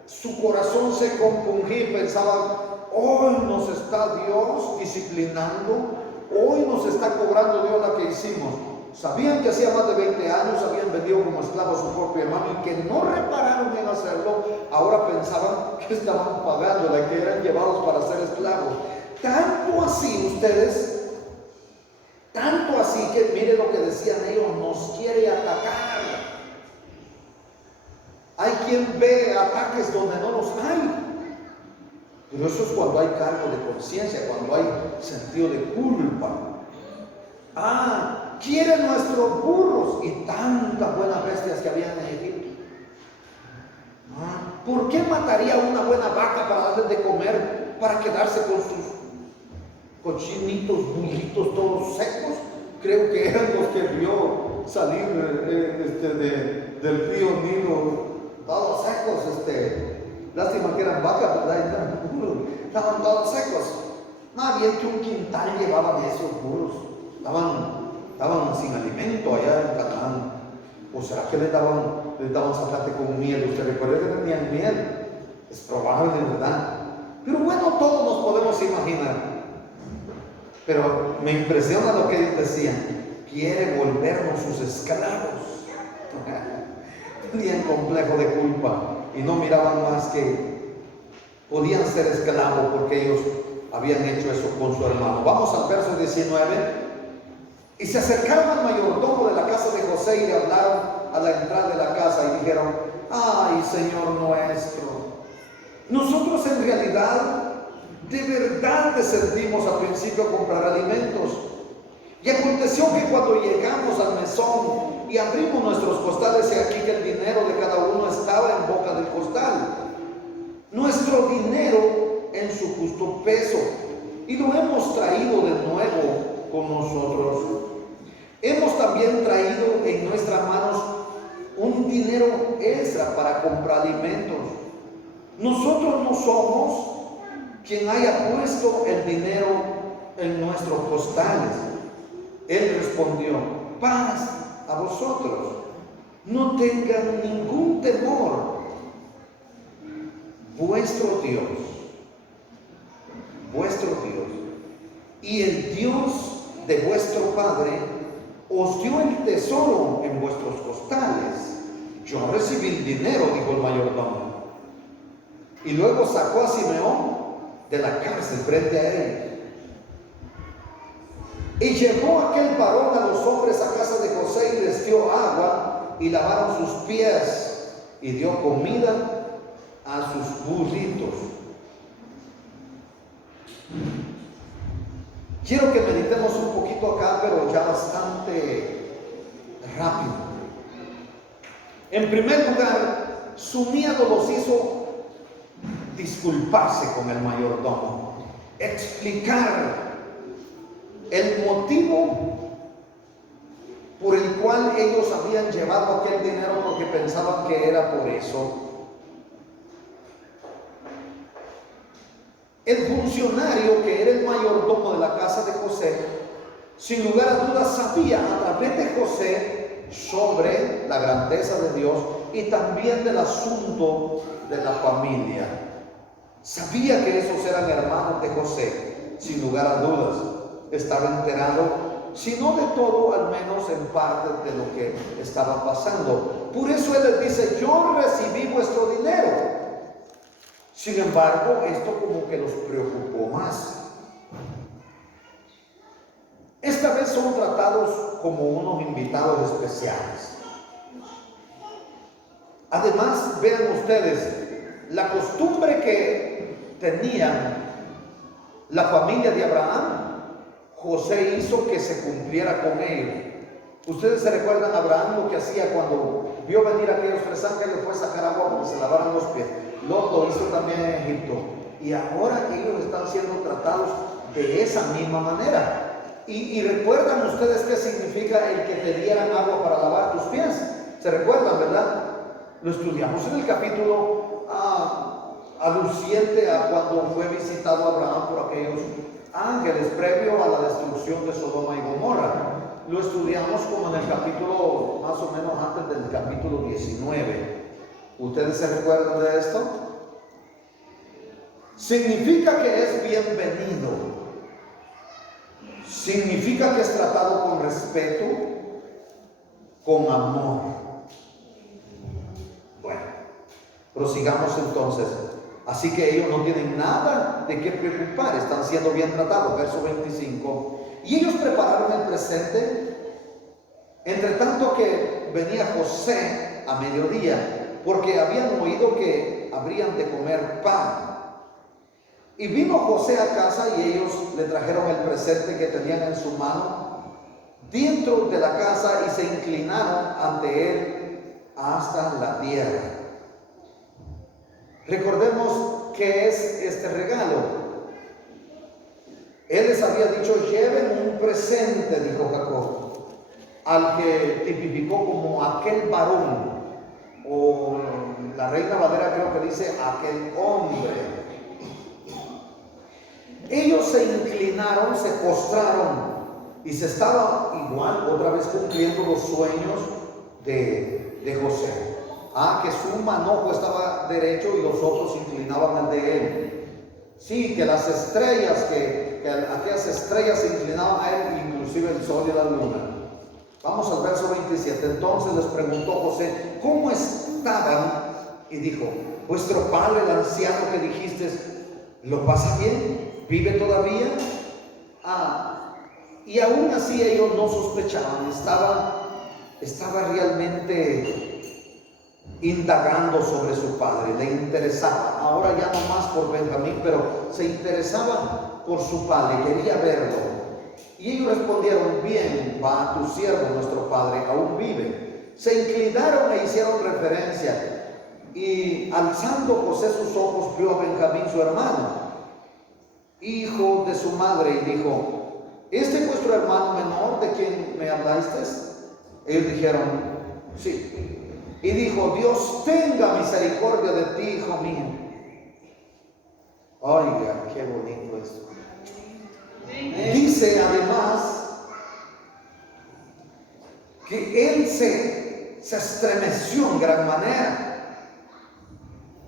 su corazón se compungía y pensaban: hoy nos está Dios disciplinando, hoy nos está cobrando Dios la que hicimos. Sabían que hacía más de 20 años habían vendido como esclavos a su propio hermano y que no repararon en hacerlo. Ahora pensaban que estaban pagando la que eran llevados para ser esclavos. Tanto así ustedes, tanto así que mire lo que decían ellos: nos quiere atacar. Hay quien ve ataques donde no los hay. Pero eso es cuando hay cargo de conciencia, cuando hay sentido de culpa. Quieren nuestros burros y tantas buenas bestias que habían en Egipto. ¿Por qué mataría una buena vaca para darles de comer, para quedarse con sus cochinitos, bullitos todos secos? Creo que eran los que vio salir del río Nilo, todos secos. Lástima que eran vacas, ¿verdad? Estaban todos secos. Más bien que un quintal llevaban esos burros. Estaban sin alimento allá en Canaán. ¿O será que les daban zacate con miel? Usted recuerda que tenían miel. Es probable, ¿verdad? Pero bueno, todos nos podemos imaginar. Pero me impresiona lo que ellos decían: quiere volvernos sus esclavos. Tenían complejo de culpa y no miraban más que podían ser esclavos porque ellos habían hecho eso con su hermano. Vamos al verso 19. Y se acercaron al mayordomo de la casa de José y le hablaron a la entrada de la casa y dijeron: ay, Señor nuestro, nosotros en realidad de verdad descendimos al principio a comprar alimentos. Y aconteció que cuando llegamos al mesón y abrimos nuestros costales, y aquí que el dinero de cada uno estaba en boca del costal, nuestro dinero en su justo peso, y lo hemos traído de nuevo con nosotros. Hemos también traído en nuestras manos un dinero extra para comprar alimentos. Nosotros no somos quien haya puesto el dinero en nuestros costales. Él respondió: paz a vosotros, no tengan ningún temor. Vuestro Dios y el Dios de vuestro Padre os dio el tesoro en vuestros costales. Yo recibí el dinero, dijo el mayordomo. Y luego sacó a Simeón de la cárcel frente a él. Y llevó aquel varón a los hombres a casa de José y les dio agua y lavaron sus pies y dio comida a sus burritos. Quiero que meditemos un poquito acá, pero ya bastante rápido. En primer lugar, su miedo los hizo disculparse con el mayordomo, explicar el motivo por el cual ellos habían llevado aquel dinero, porque pensaban que era por eso. El funcionario, que era el mayordomo de la casa de José, sin lugar a dudas sabía a través de José sobre la grandeza de Dios y también del asunto de la familia. Sabía que esos eran hermanos de José, sin lugar a dudas. Estaba enterado, si no de todo, al menos en parte de lo que estaba pasando. Por eso él les dice: yo recibí vuestro dinero. Sin embargo, esto como que los preocupó más. Esta vez son tratados como unos invitados especiales. Además, vean ustedes, la costumbre que tenían la familia de Abraham, José hizo que se cumpliera con ellos. Ustedes se recuerdan a Abraham lo que hacía cuando vio venir a aquellos 3 ángeles, fue sacar agua porque se lavaran los pies. Lot lo hizo también en Egipto. Y ahora ellos están siendo tratados de esa misma manera. Y recuerdan ustedes qué significa el que te dieran agua para lavar tus pies. ¿Se recuerdan, verdad? Lo estudiamos en el capítulo aluciente a cuando fue visitado Abraham por aquellos ángeles previo a la destrucción de Sodoma y Gomorra. Lo estudiamos como en el capítulo, más o menos antes del capítulo 19. ¿Ustedes se recuerdan de esto? Significa que es bienvenido. Significa que es tratado con respeto, con amor. Bueno, prosigamos entonces. Así que ellos no tienen nada de qué preocupar, están siendo bien tratados. Verso 25. Y ellos prepararon el presente, entre tanto que venía José a mediodía, porque habían oído que habrían de comer pan. Y vino José a casa y ellos le trajeron el presente que tenían en su mano dentro de la casa y se inclinaron ante él hasta la tierra. Recordemos qué es este regalo. Él les había dicho: lleven un presente, dijo Jacob, al que tipificó como aquel varón, o la Reina Valera creo que dice aquel hombre. Ellos se inclinaron, se postraron y se estaban igual otra vez cumpliendo los sueños de José. Que su manojo estaba derecho y los otros inclinaban el de él. Sí, que las estrellas, que aquellas estrellas se inclinaban a él, inclusive el sol y la luna. Vamos al verso 27. Entonces les preguntó José: ¿cómo estaban? Y dijo: vuestro padre, el anciano que dijiste, ¿lo pasa bien? ¿Vive todavía? Y aún así ellos no sospechaban, estaba realmente indagando sobre su padre, le interesaba, ahora ya no más por Benjamín, pero se interesaba por su padre, quería verlo. Y ellos respondieron: bien, va, tu siervo, nuestro padre, aún vive. Se inclinaron e hicieron reverencia, y alzando José sus ojos vio a Benjamín su hermano, hijo de su madre, y dijo: ¿este es vuestro hermano menor de quien me hablasteis? Ellos dijeron: sí. Y dijo: Dios tenga misericordia de ti, hijo mío. Oiga, qué bonito esto. Dice además que él se estremeció en gran manera,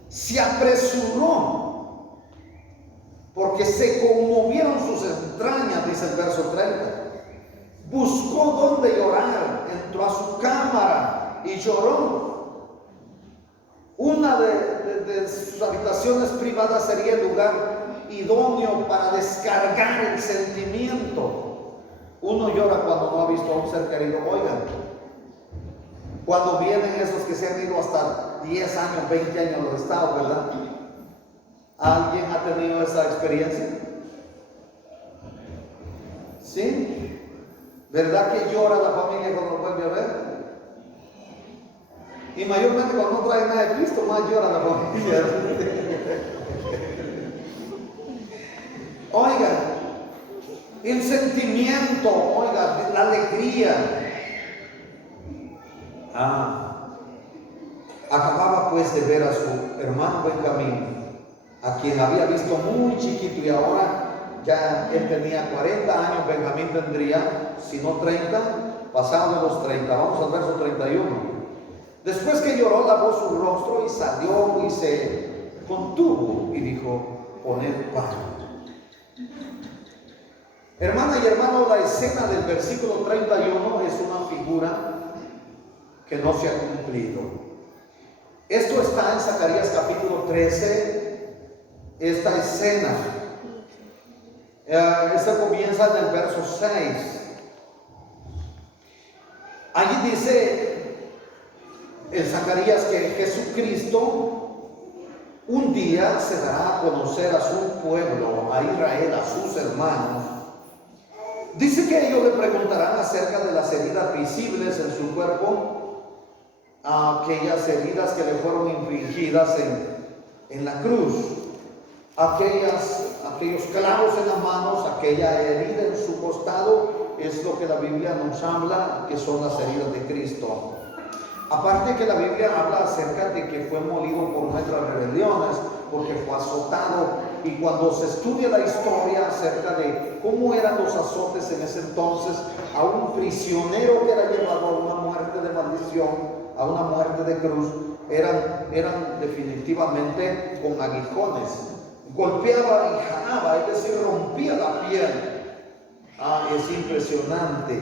se apresuró, porque se conmovieron sus entrañas, dice el verso 30. Buscó dónde llorar, entró a su cámara y lloró. Una de sus habitaciones privadas sería el lugar idóneo para descargar el sentimiento. Uno llora cuando no ha visto a un ser querido. Oigan, cuando vienen esos que se han ido hasta 10 años, 20 años a los estados, ¿verdad? ¿Alguien ha tenido esa experiencia? ¿Sí? ¿Verdad que llora la familia cuando vuelve a ver? Y mayormente cuando no trae nada de Cristo, más llora la familia. Oiga, el sentimiento, oiga, la alegría. Acababa pues de ver a su hermano Benjamín, a quien había visto muy chiquito, y ahora ya él tenía 40 años, Benjamín tendría, si no 30, pasado de los 30. Vamos al verso 31. Después que lloró, lavó su rostro y salió y se contuvo y dijo: poned pan. Hermana y hermano, la escena del versículo 31 es una figura que no se ha cumplido. Esto está en Zacarías capítulo 13, esta escena. Esta comienza en el verso 6. Allí dice en Zacarías que Jesucristo un día se dará a conocer a su pueblo, a Israel, a sus hermanos. Dice que ellos le preguntarán acerca de las heridas visibles en su cuerpo aquellas heridas que le fueron infligidas en la cruz, aquellos clavos en las manos, aquella herida en su costado, es lo que la Biblia nos habla que son las heridas de Cristo. Aparte que la Biblia habla acerca de que fue molido por nuestras rebeliones, porque fue azotado, y cuando se estudia la historia acerca de cómo eran los azotes en ese entonces, a un prisionero que era llevado a una muerte de maldición, a una muerte de cruz, eran definitivamente con aguijones, golpeaba y jalaba, es decir, rompía la piel. Es impresionante.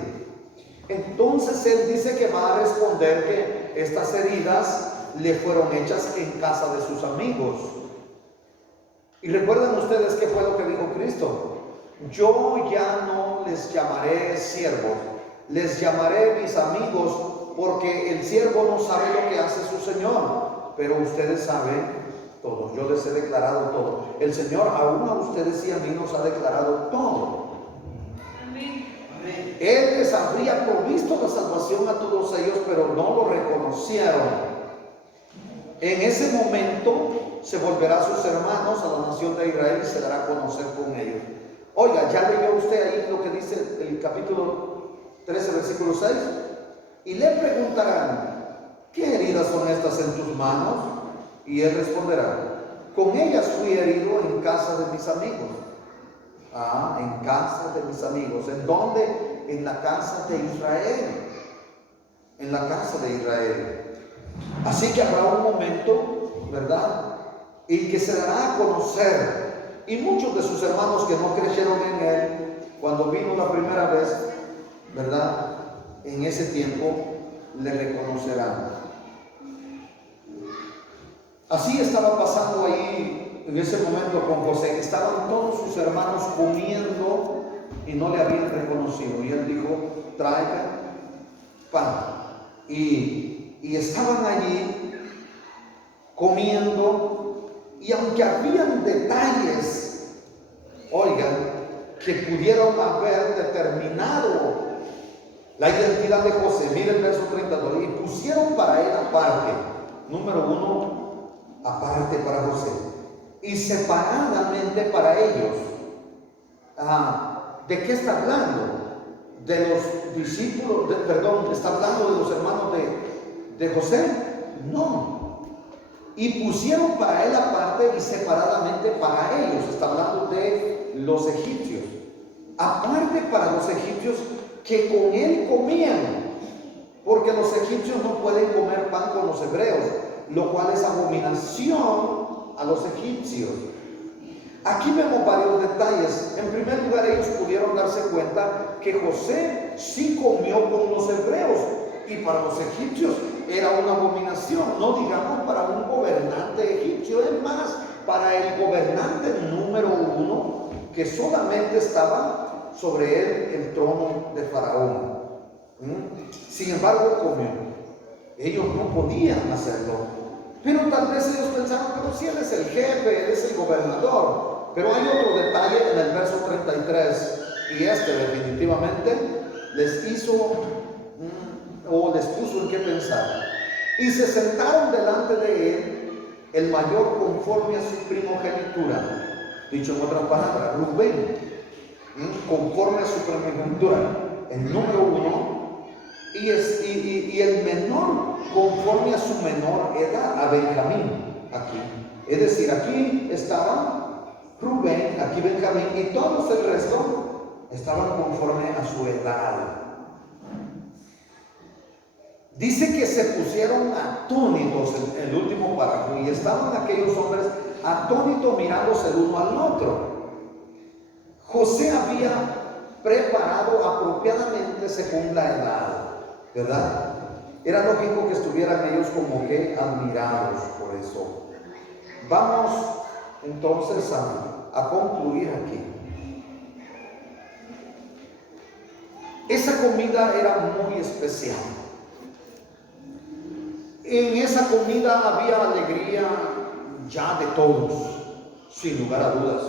Entonces él dice que va a responder que estas heridas le fueron hechas en casa de sus amigos. Y recuerdan ustedes qué fue lo que dijo Cristo: yo ya no les llamaré siervos, les llamaré mis amigos, porque el siervo no sabe lo que hace su Señor, pero ustedes saben todo, yo les he declarado todo. El Señor aún a ustedes y a mí nos ha declarado todo. Él les habría provisto la salvación a todos ellos, pero no lo reconocieron. En ese momento se volverá a sus hermanos, a la nación de Israel, y se dará a conocer con ellos. Oiga, ¿ya leyó usted ahí lo que dice el capítulo 13, versículo 6? Y le preguntarán: ¿qué heridas son estas en tus manos? Y él responderá: con ellas fui herido en casa de mis amigos. En casa de mis amigos. ¿En dónde? En la casa de Israel. En la casa de Israel. Así que habrá un momento, ¿verdad?, y que se dará a conocer. Y muchos de sus hermanos que no creyeron en él cuando vino la primera vez, ¿verdad?, en ese tiempo le reconocerán. Así estaba pasando ahí en ese momento con José. Estaban todos sus hermanos comiendo y no le habían reconocido. Y él dijo: traigan pan. Y estaban allí comiendo, y aunque habían detalles, oigan, que pudieron haber determinado la identidad de José, miren el verso 32, y pusieron para él aparte, número 1, aparte para José, y separadamente para ellos. ¿De qué está hablando? De los discípulos, está hablando de los hermanos de José. No. Y pusieron para él aparte y separadamente para ellos. Está hablando de los egipcios. Aparte para los egipcios que con él comían, porque los egipcios no pueden comer pan con los hebreos, lo cual es abominación a los egipcios. Aquí vemos varios detalles. En primer lugar, ellos pudieron darse cuenta que José sí comió con los hebreos, y para los egipcios era una abominación, no digamos para un gobernante egipcio. Es más, para el gobernante número 1, que solamente estaba sobre él el trono de Faraón. Sin embargo, comió. Ellos no podían hacerlo, pero tal vez ellos pensaron: pero si él es el jefe, él es el gobernador. Pero hay otro detalle en el verso 33, y definitivamente les hizo o les puso en qué pensar. Y se sentaron delante de él el mayor conforme a su primogenitura, dicho en otras palabras, Rubén, conforme a su primogenitura, el número 1, y el menor conforme a su menor edad, a Benjamín. Aquí, es decir, aquí estaba Rubén, aquí Benjamín, y todos el resto estaban conforme a su edad. Dice que se pusieron atónitos en el último párrafo, y estaban aquellos hombres atónitos mirándose el uno al otro. José había preparado apropiadamente según la edad, ¿verdad? Era lógico que estuvieran ellos como que admirados por eso. Vamos entonces a concluir aquí. Esa comida era muy especial. En esa comida había alegría ya de todos, sin lugar a dudas.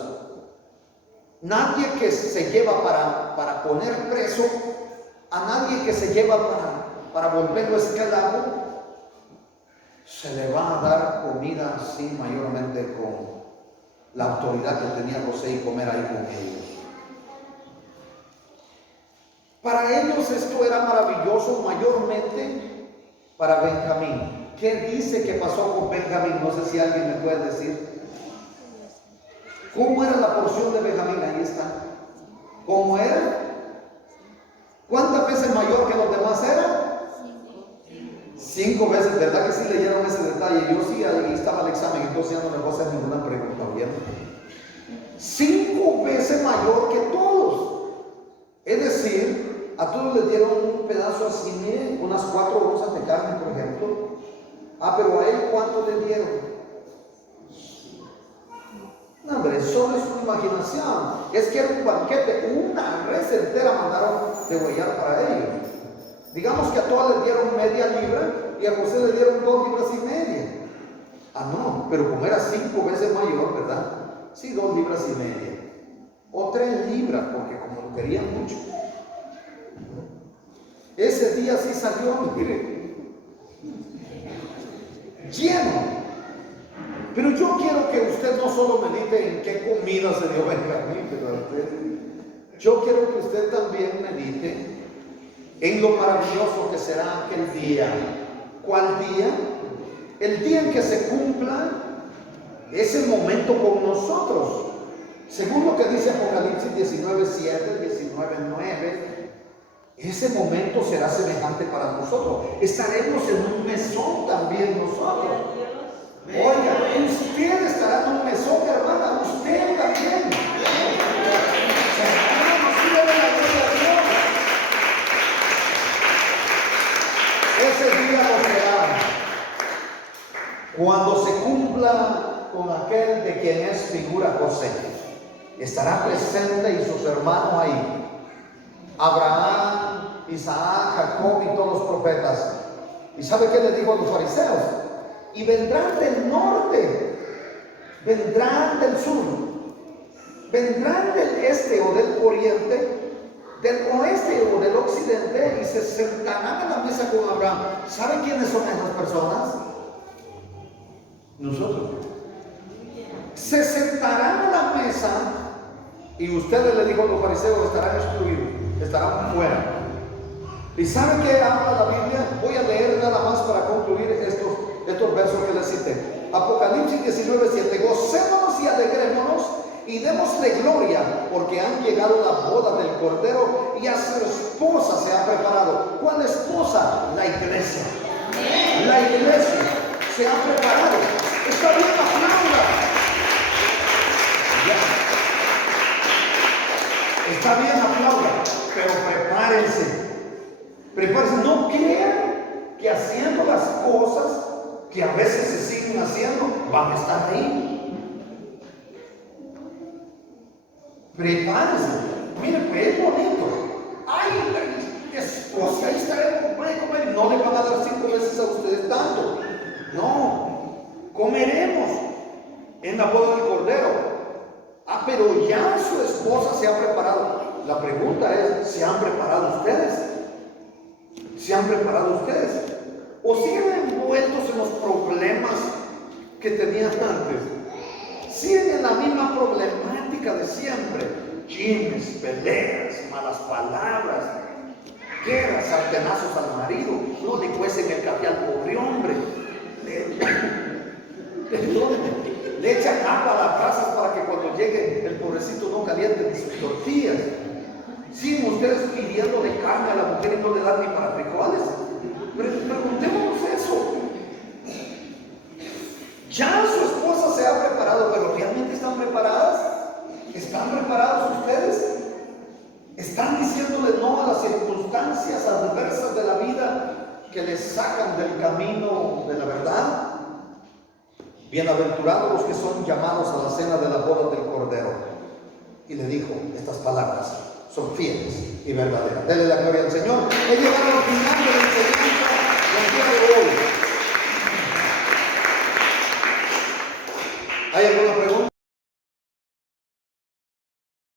Nadie que se lleva para poner preso A nadie que se lleva para volverlo esclavo, se le va a dar comida así mayormente con la autoridad que tenía José y comer ahí con ellos. Para ellos esto era maravilloso, mayormente para Benjamín. ¿Qué dice que pasó con Benjamín? No sé si alguien me puede decir. ¿Cómo era la porción de Benjamín? Ahí está. ¿Cómo era? ¿Cuántas veces mayor que los demás era? 5 veces, ¿verdad que sí leyeron ese detalle? Yo sí, ahí estaba el examen, entonces ya no les voy a hacer ninguna pregunta, ¿bien? 5 veces mayor que todos. Es decir, a todos les dieron un pedazo así, miren, unas 4 onzas de carne, por ejemplo. Pero a él, ¿cuánto le dieron? No, hombre, solo es su imaginación. Es que era un banquete, una res entera mandaron degollar para ellos. Digamos que a todas les dieron media libra y a José le dieron 2 libras y media. No, pero como era 5 veces mayor, ¿verdad? Sí, 2 libras y media. O 3 libras, porque como lo querían mucho. Ese día sí salió, mire, lleno. Pero yo quiero que usted no solo medite en qué comida se dio Benjamín, yo quiero que usted también medite en lo maravilloso que será aquel día. ¿Cuál día? El día en que se cumpla ese momento con nosotros. Según lo que dice Apocalipsis 19:7, 19:9, ese momento será semejante para nosotros. Estaremos en un mesón también nosotros. Oiga, usted estará en un mesón, hermana, usted también. Ese día lo será cuando se cumpla con aquel de quien es figura José. Estará presente y sus hermanos ahí. Abraham, Isaac, Jacob y todos los profetas. ¿Y sabe qué le dijo a los fariseos? Y vendrán del norte, vendrán del sur, vendrán del este o del oriente, del oeste o del occidente, y se sentarán a la mesa con Abraham. ¿Saben quiénes son esas personas? Nosotros. Se sentarán a la mesa y ustedes, le dijo a los fariseos, estarán excluidos, estarán fuera. ¿Y saben qué habla la Biblia? Voy a leer nada más para concluir estos versos que les cité. Apocalipsis 19:7. Gocémonos y alegrémonos y démosle gloria, porque han llegado la boda del Cordero y a su esposa se ha preparado. ¿Cuál esposa? La iglesia. La iglesia se ha preparado. Está bien, aplauda. Está bien, aplauda, pero prepárense. Prepárense, no crean que haciendo las cosas que a veces se siguen haciendo van a estar ahí. Prepárense. Miren, es bonito. Ay, esposa, ahí estaremos, puede comer. No le van a dar 5 veces a ustedes tanto. No, comeremos en la boda del Cordero. Pero ya su esposa se ha preparado. La pregunta es, ¿se han preparado ustedes? ¿Se han preparado ustedes? ¿O siguen envueltos en los problemas que tenían antes? ¿Siguen en la misma problemática de siempre? Chismes, peleas, malas palabras, guerras, sartenazos al marido, no le cuecen el café al pobre hombre, le echan agua a las brasas para que cuando llegue el pobrecito no caliente ni sus tortillas. ¿Siguen ustedes pidiéndole carne a la mujer y no le dan ni para frijoles? Preguntémonos eso. Ya su esposa se ha preparado, pero ¿realmente están preparadas? ¿Están preparados ustedes? ¿Están diciéndole no a las circunstancias adversas de la vida que les sacan del camino de la verdad? Bienaventurados los que son llamados a la cena de la boda del Cordero. Y le dijo estas palabras, son fieles y verdaderas. Dele la gloria al Señor. He llegado al final.